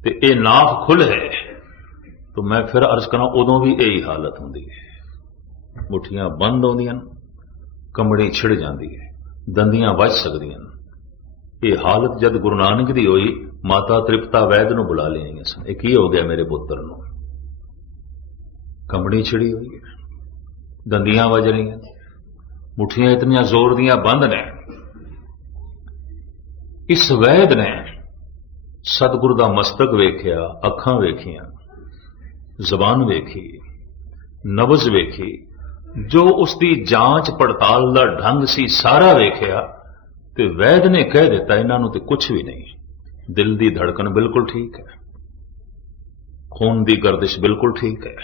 ਤੇ ਇਹ ਨਾਫ ਖੁੱਲੇ ਤਾਂ ਮੈਂ ਫਿਰ ਅਰਜ਼ ਕਰਾਂ ਉਦੋਂ ਵੀ ਇਹੀ ਹਾਲਤ ਹੁੰਦੀ ਹੈ। ਮੁਠੀਆਂ ਬੰਦ ਆਉਂਦੀਆਂ ਨੇ ਕੰਬੜੀ ਛਿੜ ਜਾਂਦੀ ਹੈ, ਦੰਦੀਆਂ ਵੱਜ ਸਕਦੀਆਂ ਨੇ। ਇਹ ਹਾਲਤ ਜਦ ਗੁਰੂ ਨਾਨਕ ਦੀ ਹੋਈ ਮਾਤਾ ਤ੍ਰਿਪਤਾ ਵੈਦ ਨੂੰ ਬੁਲਾ ਲਿਆਈਆਂ ਸਨ। ਇਹ ਕੀ ਹੋ ਗਿਆ ਮੇਰੇ ਪੁੱਤਰ ਨੂੰ? ਕੰਬਣੀ ਛਿੜੀ ਹੋਈ ਹੈ। ਦੰਦੀਆਂ ਵੱਜ ਰਹੀਆਂ ਮੁਠੀਆਂ ਇਤਨੀਆਂ ਜ਼ੋਰ ਦੀਆਂ ਬੰਦ ਨੇ। ਇਸ ਵੈਦ ਨੇ ਸਤਿਗੁਰੂ ਦਾ ਮਸਤਕ ਵੇਖਿਆ, ਅੱਖਾਂ ਵੇਖੀਆਂ, ਜ਼ਬਾਨ ਵੇਖੀ, ਨਬਜ਼ ਵੇਖੀ, ਜੋ ਉਸ ਦੀ ਜਾਂਚ ਪੜਤਾਲ ਦਾ ਢੰਗ ਸੀ, ਸਾਰਾ ਵੇਖਿਆ ਤੇ ਵੈਦ ਨੇ ਕਹਿ ਦਿੱਤਾ, ਇਹਨਾਂ ਨੂੰ ਤੇ ਕੁਝ ਵੀ ਨਹੀਂ। ਦਿਲ ਦੀ ਧੜਕਣ ਬਿਲਕੁਲ ਠੀਕ ਹੈ। ਖੂਨ ਦੀ ਗਰਦਿਸ਼ ਬਿਲਕੁਲ ਠੀਕ ਹੈ।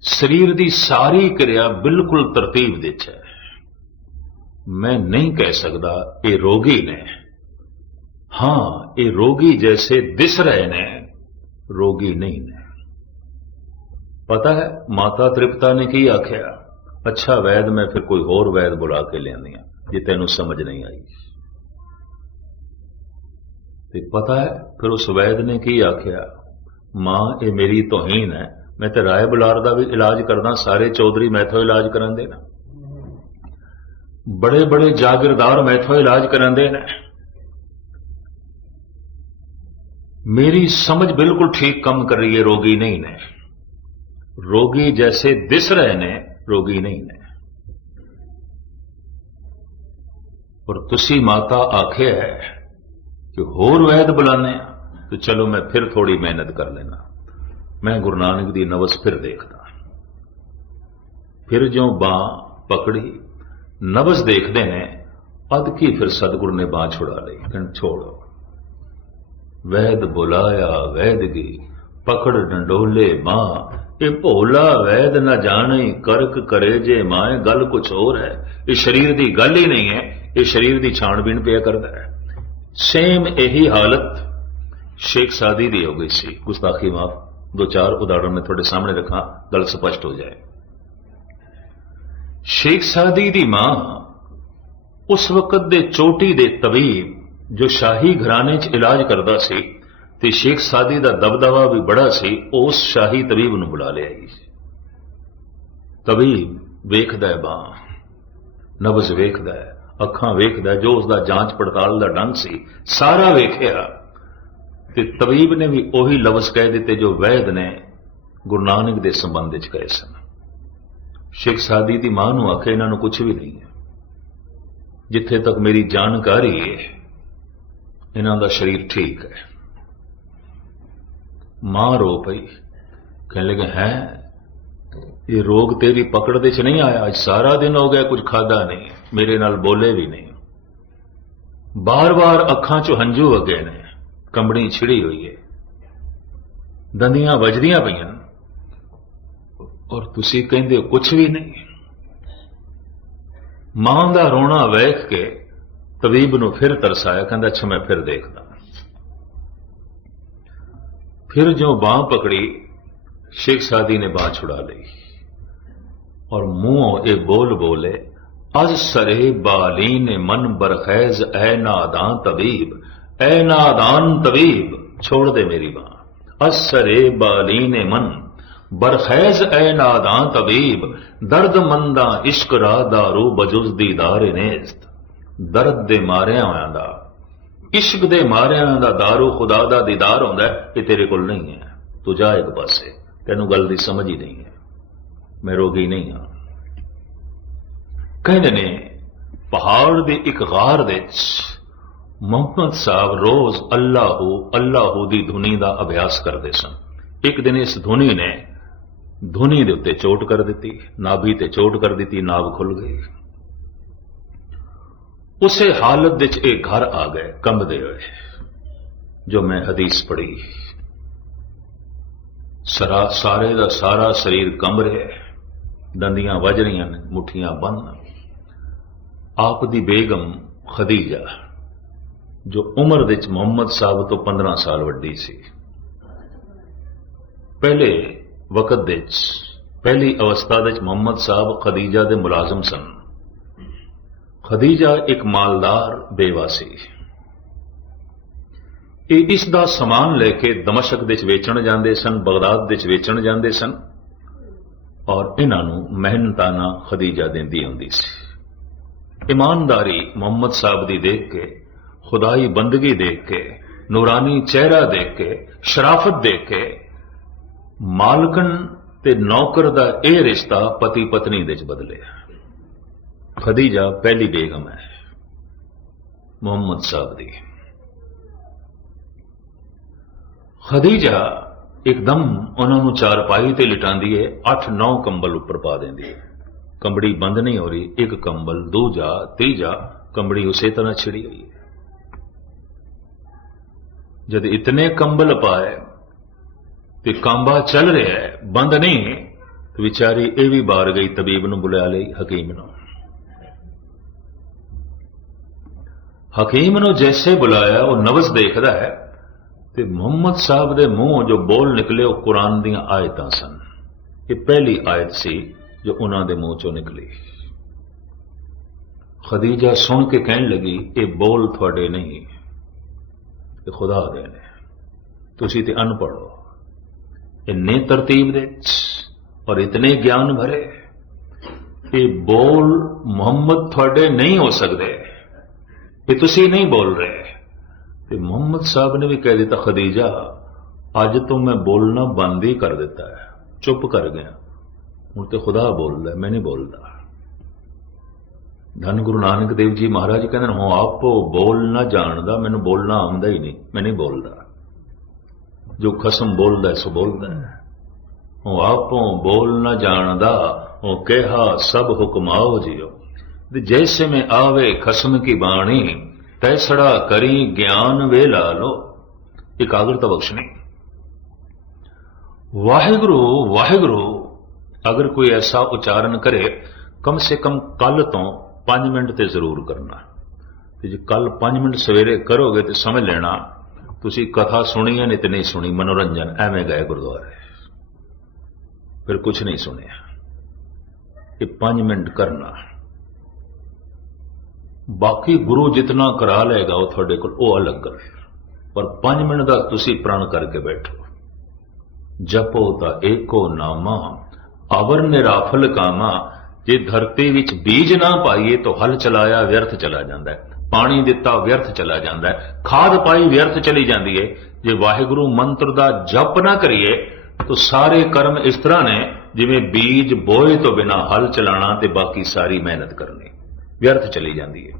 ਸਰੀਰ ਦੀ ਸਾਰੀ ਕਿਰਿਆ ਬਿਲਕੁਲ ਤਰਤੀਬ ਵਿੱਚ ਹੈ। ਮੈਂ ਨਹੀਂ ਕਹਿ ਸਕਦਾ ਇਹ ਰੋਗੀ ਨੇ। ਹਾਂ, ਇਹ ਰੋਗੀ ਜੈਸੇ ਦਿਸ ਰਹੇ ਨੇ। ਰੋਗੀ ਨਹੀਂ ਨੇ। ਪਤਾ ਹੈ, ਮਾਤਾ ਤ੍ਰਿਪਤਾ ਨੇ ਕੀ ਆਖਿਆ? ਅੱਛਾ ਵੈਦ, ਮੈਂ ਫਿਰ ਕੋਈ ਹੋਰ ਵੈਦ ਬੁਲਾ ਕੇ ਲਿਆਂਦੀ ਆ ਜੇ ਤੈਨੂੰ ਸਮਝ ਨਹੀਂ ਆਈ। ਤੇ ਪਤਾ ਹੈ, ਫਿਰ ਉਸ ਵੈਦ ਨੇ ਕੀ ਆਖਿਆ? ਮਾਂ, ਇਹ ਮੇਰੀ ਤੋਹੀਨ ਹੈ। ਮੈਂ ਤੇ ਰਾਏ ਬੁਲਾਰ ਦਾ ਵੀ ਇਲਾਜ ਕਰਦਾ, ਸਾਰੇ ਚੌਧਰੀ ਮੈਥੋਂ ਇਲਾਜ ਕਰਾਂਦੇ ਨਾ। ਬੜੇ ਬੜੇ ਜਾਗਿਰਦਾਰ ਮੈਥੋਂ ਇਲਾਜ ਕਰਾਂਦੇ ਨੇ। ਮੇਰੀ ਸਮਝ ਬਿਲਕੁਲ ਠੀਕ ਕੰਮ ਕਰ ਰਹੀ ਹੈ, ਰੋਗੀ ਨਹੀਂ ਨੇ। ਰੋਗੀ ਜੈਸੇ ਦਿਸ ਰਹੇ ਨੇ, ਰੋਗੀ ਨਹੀਂ ਨੇ। ਪਰ ਤੁਸੀਂ ਮਾਤਾ ਆਖਿਆ ਹੈ ਕਿ ਹੋਰ ਵੈਦ ਬੁਲਾਣੇ ਤੇ ਚਲੋ ਮੈਂ ਫਿਰ ਥੋੜੀ ਮਿਹਨਤ ਕਰ ਲੈਣਾ ਮੈਂ ਗੁਰੂ ਨਾਨਕ ਦੀ ਨਵਸ ਫਿਰ ਦੇਖਦਾ। ਫਿਰ ਜੋ ਬਾਹ ਪਕੜੀ, ਨਵਸ ਦੇਖਦੇ ਨੇ ਅਦ ਕੀ ਫਿਰ ਸਤਿਗੁਰ ਨੇ ਬਾਹ ਛੁੜਾ ਲਈ ਕਹਿੰਦੇ ਛੋੜੋ। ਵੈਦ ਬੁਲਾਇਆ ਵੈਦਗੀ ਪਕੜ ਡੰਡੋਲੇ ਮਾਂ, ਇਹ ਭੋਲਾ ਵੈਦ ਨਾ ਜਾਣੇ, ਕਰਕ ਕਰੇ ਜੇ ਮਾਏ ਗੱਲ ਕੁਛ ਹੋਰ ਹੈ। ਇਹ ਸਰੀਰ ਦੀ ਗੱਲ ਹੀ ਨਹੀਂ ਹੈ, ਇਹ ਸਰੀਰ ਦੀ ਛਾਣਬੀਣ ਪਿਆ ਕਰਦਾ ਹੈ। ਸੇਮ ਇਹੀ ਹਾਲਤ ਸ਼ੇਖ ਸਾਦੀ ਦੀ ਹੋ ਗਈ ਸੀ। ਗੁਸਤਾਖੀ ਮਾਫ, ਦੋ ਚਾਰ ਉਦਾਹਰਣ ਮੈਂ ਤੁਹਾਡੇ ਸਾਹਮਣੇ ਰੱਖਾਂ, ਗੱਲ ਸਪਸ਼ਟ ਹੋ ਜਾਏ। ਸ਼ੇਖ ਸਾਦੀ ਦੀ ਮਾਂ ਉਸ ਵਕਤ ਦੇ ਚੋਟੀ ਦੇ ਤਬੀਬ ਜੋ ਸ਼ਾਹੀ ਘਰਾਣੇ 'ਚ ਇਲਾਜ ਕਰਦਾ ਸੀ ਤੇ ਸ਼ੇਖ ਸਾਦੀ ਦਾ ਦਬਦਬਾ ਵੀ ਬੜਾ ਸੀ ਉਸ ਸ਼ਾਹੀ ਤਬੀਬ ਨੂੰ ਬੁਲਾ ਲਿਆ ਜੀ ਤਬੀਬ ਵੇਖਦਾ ਹੈ ਬਾਹ ਨਬਜ਼ ਵੇਖਦਾ ਹੈ। ਅੱਖਾਂ ਵੇਖਦਾ, ਜੋ ਉਸ ਦਾ ਜਾਂਚ ਪੜਤਾਲ ਦਾ ਡੰਗ ਸੀ, ਸਾਰਾ ਵੇਖਿਆ। ਤੇ ਤਬੀਬ ਨੇ ਵੀ ਉਹੀ ਲਫ਼ਜ਼ ਕਹਿ ਦਿੱਤੇ ਜੋ ਵੈਦ ਨੇ ਗੁਰੂ ਨਾਨਕ ਦੇ ਸੰਬੰਧ ਵਿੱਚ ਕਹੇ ਸਨ। ਸ਼ੇਖ ਸਾਦੀ ਦੀ ਮਾਂ ਨੂੰ ਆਖੇ ਇਹਨਾਂ ਨੂੰ ਕੁਝ ਵੀ ਨਹੀਂ ਹੈ। ਜਿੱਥੇ ਤੱਕ ਮੇਰੀ ਜਾਣਕਾਰੀ ਹੈ ਇਹਨਾਂ ਦਾ ਸਰੀਰ ਠੀਕ ਹੈ। ਮਾਂ ਰੋ ਪਈ। ਕਹਿਣ ਲੱਗੇ, ਹੈ? ਇਹ ਰੋਗ ਤੇਰੀ ਪਕੜ ਦੇ ਚ ਨਹੀਂ ਆਇਆ? ਅੱਜ ਸਾਰਾ ਦਿਨ ਹੋ ਗਿਆ, ਕੁਝ ਖਾਦਾ ਨਹੀਂ। ਮੇਰੇ ਨਾਲ ਬੋਲੇ ਵੀ ਨਹੀਂ। ਬਾਰ-ਬਾਰ ਅੱਖਾਂ 'ਚੋਂ ਹੰਝੂ ਵਗੇ ਨੇ, ਕੰਬਣੀ ਛਿੜੀ ਹੋਈ ਹੈ ਦੰਦੀਆਂ ਵੱਜਦੀਆਂ ਪਈਆਂ ਔਰ ਤੁਸੀਂ ਕਹਿੰਦੇ ਹੋ ਕੁਝ ਵੀ ਨਹੀਂ। ਮਾਂ ਦਾ ਰੋਣਾ ਵੇਖ ਕੇ ਤਬੀਬ ਨੂੰ ਫਿਰ ਤਰਸਾਇਆ, ਕਹਿੰਦਾ, ਅੱਛਾ, ਮੈਂ ਫਿਰ ਦੇਖਦਾ। ਫਿਰ ਜੋ ਬਾਹ ਪਕੜੀ, ਸ਼ੇਖ ਸਾਦੀ ਨੇ ਬਾਹ ਛੁੜਾ ਲਈ। ਔਰ ਮੂੰਹੋਂ ਇਹ ਬੋਲ ਬੋਲੇ ਅਜ ਸਰੇ ਬਾਲੀ ਨੇ ਮਨ ਬਰਖੈਜ਼ ਐ ਨਾਦਾਨ ਤਬੀਬ ਐ ਨਾਦਾਨ ਤਬੀਬ ਛੋੜ ਦੇ ਮੇਰੀ ਬਾਹ ਅਜ ਸਰੇ ਬਾਲੀ ਨੇ ਮਨ ਬਰਖੈਜ਼ ਐ ਨਾਦਾਨ ਤਬੀਬ ਦਰਦ ਮੰਦਾ ਇਸ਼ਕ ਰਾ ਦਾਰੂ ਬਜੁਜ਼ ਦੀਦਾਰ ਨੇਸਤ ਦਰਦ ਦੇ ਮਾਰਿਆਂ ਹੋਇਆਂ ਦਾ ਇਸ਼ਕ ਦੇ ਮਾਰਿਆਂ ਦਾ ਦਾਰੂ ਖੁਦਾ ਦਾ ਦੀਦਾਰ ਹੁੰਦਾ ਹੈ, ਇਹ ਤੇਰੇ ਕੋਲ ਨਹੀਂ ਹੈ ਤੂੰ ਜਾ ਇੱਕ ਪਾਸੇ ਤੈਨੂੰ ਗੱਲ ਦੀ ਸਮਝ ਹੀ ਨਹੀਂ ਹੈ ਮੈਂ ਰੋਗੀ ਨਹੀਂ ਹਾਂ ਕਹਿੰਦੇ ਨੇ, ਪਹਾੜ ਦੇ ਇੱਕ ਗਾਰ ਦੇ ਵਿੱਚ ਮੁਹੰਮਦ ਸਾਹਿਬ ਰੋਜ਼ ਅੱਲਾਹੂ ਅੱਲਾਹੂ ਦੀ ਧੁਨੀ ਦਾ ਅਭਿਆਸ ਕਰਦੇ ਸਨ। ਇੱਕ ਦਿਨ ਇਸ ਧੁਨੀ ਨੇ ਧੁਨੀ ਦੇ ਉੱਤੇ ਚੋਟ ਕਰ ਦਿੱਤੀ, ਨਾਭੀ ਤੇ ਚੋਟ ਕਰ ਦਿੱਤੀ ਨਾਭ ਖੁੱਲ ਗਈ ਉਸੇ ਹਾਲਤ ਵਿੱਚ ਇਹ ਘਰ ਆ ਗਏ, ਕੰਬਦੇ ਹੋਏ, ਜੋ ਮੈਂ ਹਦੀਸ ਪੜ੍ਹੀ। ਸਰਾ ਸਾਰੇ ਦਾ ਸਾਰਾ ਸਰੀਰ ਕੰਬ ਰਿਹਾ ਹੈ, ਦੰਦੀਆਂ ਵੱਜ ਰਹੀਆਂ ਨੇ, ਮੁੱਠੀਆਂ ਬੰਨ ਆਪ ਦੀ ਬੇਗਮ ਖਦੀਜਾ, ਜੋ ਉਮਰ ਵਿੱਚ ਮੁਹੰਮਦ ਸਾਹਿਬ ਤੋਂ 15 ਸਾਲ ਵੱਡੀ ਸੀ। ਪਹਿਲੇ ਵਕਤ ਵਿੱਚ, ਪਹਿਲੀ ਅਵਸਥਾ ਵਿੱਚ ਮੁਹੰਮਦ ਸਾਹਿਬ ਖਦੀਜਾ ਦੇ ਮੁਲਾਜ਼ਮ ਸਨ। ਖਦੀਜਾ ਇੱਕ ਮਾਲਦਾਰ ਬੇਵਾ ਸੀ ਇਹ ਇਸ ਦਾ ਸਮਾਨ ਲੈ ਕੇ ਦਮਸ਼ਕ ਦੇ ਵਿੱਚ ਵੇਚਣ ਜਾਂਦੇ ਸਨ, ਬਗਦਾਦ ਵਿੱਚ ਵੇਚਣ ਜਾਂਦੇ ਸਨ ਔਰ ਇਹਨਾਂ ਨੂੰ ਮਿਹਨਤਾਨਾ ਖਦੀਜਾ ਦਿੰਦੀ ਹੁੰਦੀ ਸੀ। ਇਮਾਨਦਾਰੀ ਮੁਹੰਮਦ ਸਾਹਿਬ ਦੀ ਦੇਖ ਕੇ, ਖੁਦਾਈ ਬੰਦਗੀ ਦੇਖ ਕੇ, ਨੂਰਾਨੀ ਚਿਹਰਾ ਦੇਖ ਕੇ, ਸ਼ਰਾਫਤ ਦੇਖ ਕੇ ਮਾਲਕਨ ਤੇ ਨੌਕਰ ਦਾ ਇਹ ਰਿਸ਼ਤਾ ਪਤੀ ਪਤਨੀ ਦੇ ਚ ਬਦਲਿਆ। ਖਦੀਜਾ ਪਹਿਲੀ ਬੇਗਮ ਹੈ, ਮੁਹੰਮਦ ਸਾਹਿਬ ਦੀ। ਖਦੀਜਾ ਇੱਕਦਮ ਉਹਨਾਂ ਨੂੰ ਚਾਰਪਾਈ ਤੇ ਲਿਟਾਉਂਦੀ ਹੈ 8-9 ਕੰਬਲ ਉੱਪਰ ਪਾ ਦਿੰਦੀ ਹੈ ਕੰਬੜੀ ਬੰਦ ਨਹੀਂ ਹੋ ਰਹੀ, ਇੱਕ ਕੰਬਲ ਦੂਜਾ ਤੀਜਾ ਕੰਬੜੀ ਉਸੇ ਤਰ੍ਹਾਂ ਛਿੜੀ ਹੋਈ ਹੈ। ਜਦ ਇਤਨੇ ਕੰਬਲ ਪਾਏ ਤੇ ਕਾਂਬਾ ਚੱਲ ਰਿਹਾ ਹੈ, ਬੰਦ ਨਹੀਂ, ਤੇ ਵਿਚਾਰੀ ਇਹ ਵੀ ਬਾਹਰ ਗਈ, ਤਬੀਬ ਨੂੰ ਬੁਲਾ ਲਈ, ਹਕੀਮ ਨੂੰ। ਹਕੀਮ ਨੂੰ ਜੈਸੇ ਬੁਲਾਇਆ, ਉਹ ਨਵਜ਼ ਦੇਖਦਾ ਹੈ, ਤੇ ਮੁਹੰਮਦ ਸਾਹਿਬ ਦੇ ਮੂੰਹ ਜੋ ਬੋਲ ਨਿਕਲੇ, ਉਹ ਕੁਰਾਨ ਦੀਆਂ ਆਇਤਾਂ ਸਨ। ਇਹ ਪਹਿਲੀ ਆਇਤ ਸੀ। ਜੋ ਉਹਨਾਂ ਦੇ ਮੂੰਹ ਚੋਂ ਨਿਕਲੀ। ਖਦੀਜਾ ਸੁਣ ਕੇ ਕਹਿਣ ਲੱਗੀ, ਇਹ ਬੋਲ ਤੁਹਾਡੇ ਨਹੀਂ, ਇਹ ਖੁਦਾ ਦੇ ਨੇ। ਤੁਸੀਂ ਤੇ ਅਨਪੜ੍ਹ ਹੋ। ਇੰਨੇ ਤਰਤੀਬ ਦੇ, ਔਰ ਇਤਨੇ ਗਿਆਨ ਭਰੇ। ਇਹ ਬੋਲ ਮੁਹੰਮਦ ਤੁਹਾਡੇ ਨਹੀਂ ਹੋ ਸਕਦੇ। ਇਹ ਤੁਸੀਂ ਨਹੀਂ ਬੋਲ ਰਹੇ। ਤੇ ਮੁਹੰਮਦ ਸਾਹਿਬ ਨੇ ਵੀ ਕਹਿ ਦਿੱਤਾ, ਖਦੀਜਾ, ਅੱਜ ਤੋਂ ਮੈਂ ਬੋਲਣਾ ਬੰਦ ਹੀ ਕਰ ਦਿੱਤਾ ਹੈ। ਚੁੱਪ ਕਰ ਗਿਆ। ਹੁਣ ਤੇ ਖੁਦਾ ਬੋਲਦਾ ਮੈਂ ਨਹੀਂ ਬੋਲਦਾ। ਧੰਨ ਗੁਰੂ ਨਾਨਕ ਦੇਵ ਜੀ ਮਹਾਰਾਜ ਕਹਿੰਦੇ ਨੇ ਹਾਂ ਆਪੋ ਬੋਲ ਨਾ ਜਾਣਦਾ, ਮੈਨੂੰ ਬੋਲਣਾ ਆਉਂਦਾ ਹੀ ਨਹੀਂ ਮੈਂ ਨਹੀਂ ਬੋਲਦਾ। ਜੋ ਖਸਮ ਬੋਲਦਾ ਸੋ ਬੋਲਦਾ ਹੈ। ਉਹ ਆਪੋਂ ਬੋਲ ਨਾ ਜਾਣਦਾ, ਉਹ ਕਿਹਾ, ਸਭ ਹੁਕਮਾਓ ਜਿਓ। ਤੇ ਜੈਸੇ ਮੈਂ ਆਵੇ ਖਸਮ ਕੀ ਬਾਣੀ, ਤੈਸੜਾ ਕਰੀ ਗਿਆਨ ਵੇ ਲਾ ਲੋ। ਇਕਾਗਰਤਾ ਬਖਸ਼ਣੀ। ਵਾਹਿਗੁਰੂ ਵਾਹਿਗੁਰੂ ਅਗਰ ਕੋਈ ਐਸਾ ਉਚਾਰਨ ਕਰੇ, ਕਮ ਸੇ ਕਮ ਕੱਲ ਤੋਂ 5 ਮਿੰਟ ਤੇ ਜ਼ਰੂਰ ਕਰਨਾ। ਤੇ ਜੇ ਕੱਲ 5 ਮਿੰਟ ਸਵੇਰੇ ਕਰੋਗੇ ਤੇ ਸਮਝ ਲੈਣਾ, ਤੁਸੀਂ ਕਥਾ ਸੁਣੀ ਹੈ ਨਹੀਂ ਤੇ ਨਹੀਂ ਸੁਣੀ, ਮਨੋਰੰਜਨ ਐਵੇਂ ਗਏ ਗੁਰਦੁਆਰੇ। ਫਿਰ ਕੁਝ ਨਹੀਂ ਸੁਣਿਆ। ਇਹ 5 ਮਿੰਟ ਕਰਨਾ। ਬਾਕੀ ਗੁਰੂ ਜਿਤਨਾ ਕਰਾ ਲਏਗਾ, ਉਹ ਤੁਹਾਡੇ ਕੋਲ ਉਹ ਅਲੱਗ ਗੱਲ ਪਰ 5 ਮਿੰਟ ਦਾ ਤੁਸੀਂ ਪ੍ਰਣ ਕਰਕੇ ਬੈਠੋ। ਜਪੋ ਤਾਂ ਏਕੋ ਨਾਮਾ ਅਵਰ ਨਿਰਾਫਲ ਕਾਮਾ, ਜੇ ਧਰਤੀ ਵਿੱਚ ਬੀਜ ਨਾ ਪਾਈਏ ਤਾਂ ਹਲ ਚਲਾਇਆ ਵਿਅਰਥ ਚਲਾ ਜਾਂਦਾ ਹੈ, ਪਾਣੀ ਦਿੱਤਾ ਵਿਅਰਥ ਚਲਾ ਜਾਂਦਾ ਹੈ, ਖਾਦ ਪਾਈ ਵਿਅਰਥ ਚਲੀ ਜਾਂਦੀ ਹੈ, ਜੇ ਵਾਹਿਗੁਰੂ ਮੰਤਰ ਦਾ ਜਪ ਨਾ ਕਰੀਏ, ਤਾਂ ਸਾਰੇ ਕਰਮ ਇਸ ਤਰ੍ਹਾਂ ਨੇ, ਜਿਵੇਂ ਬੀਜ ਬੋਏ ਤੋਂ ਬਿਨਾ ਹਲ ਚਲਾਣਾ ਤੇ ਬਾਕੀ ਸਾਰੀ ਮਿਹਨਤ ਕਰਨੀ, ਵਿਅਰਥ ਚਲੀ ਜਾਂਦੀ ਹੈ।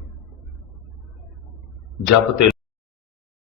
ਜਪ ਤੇ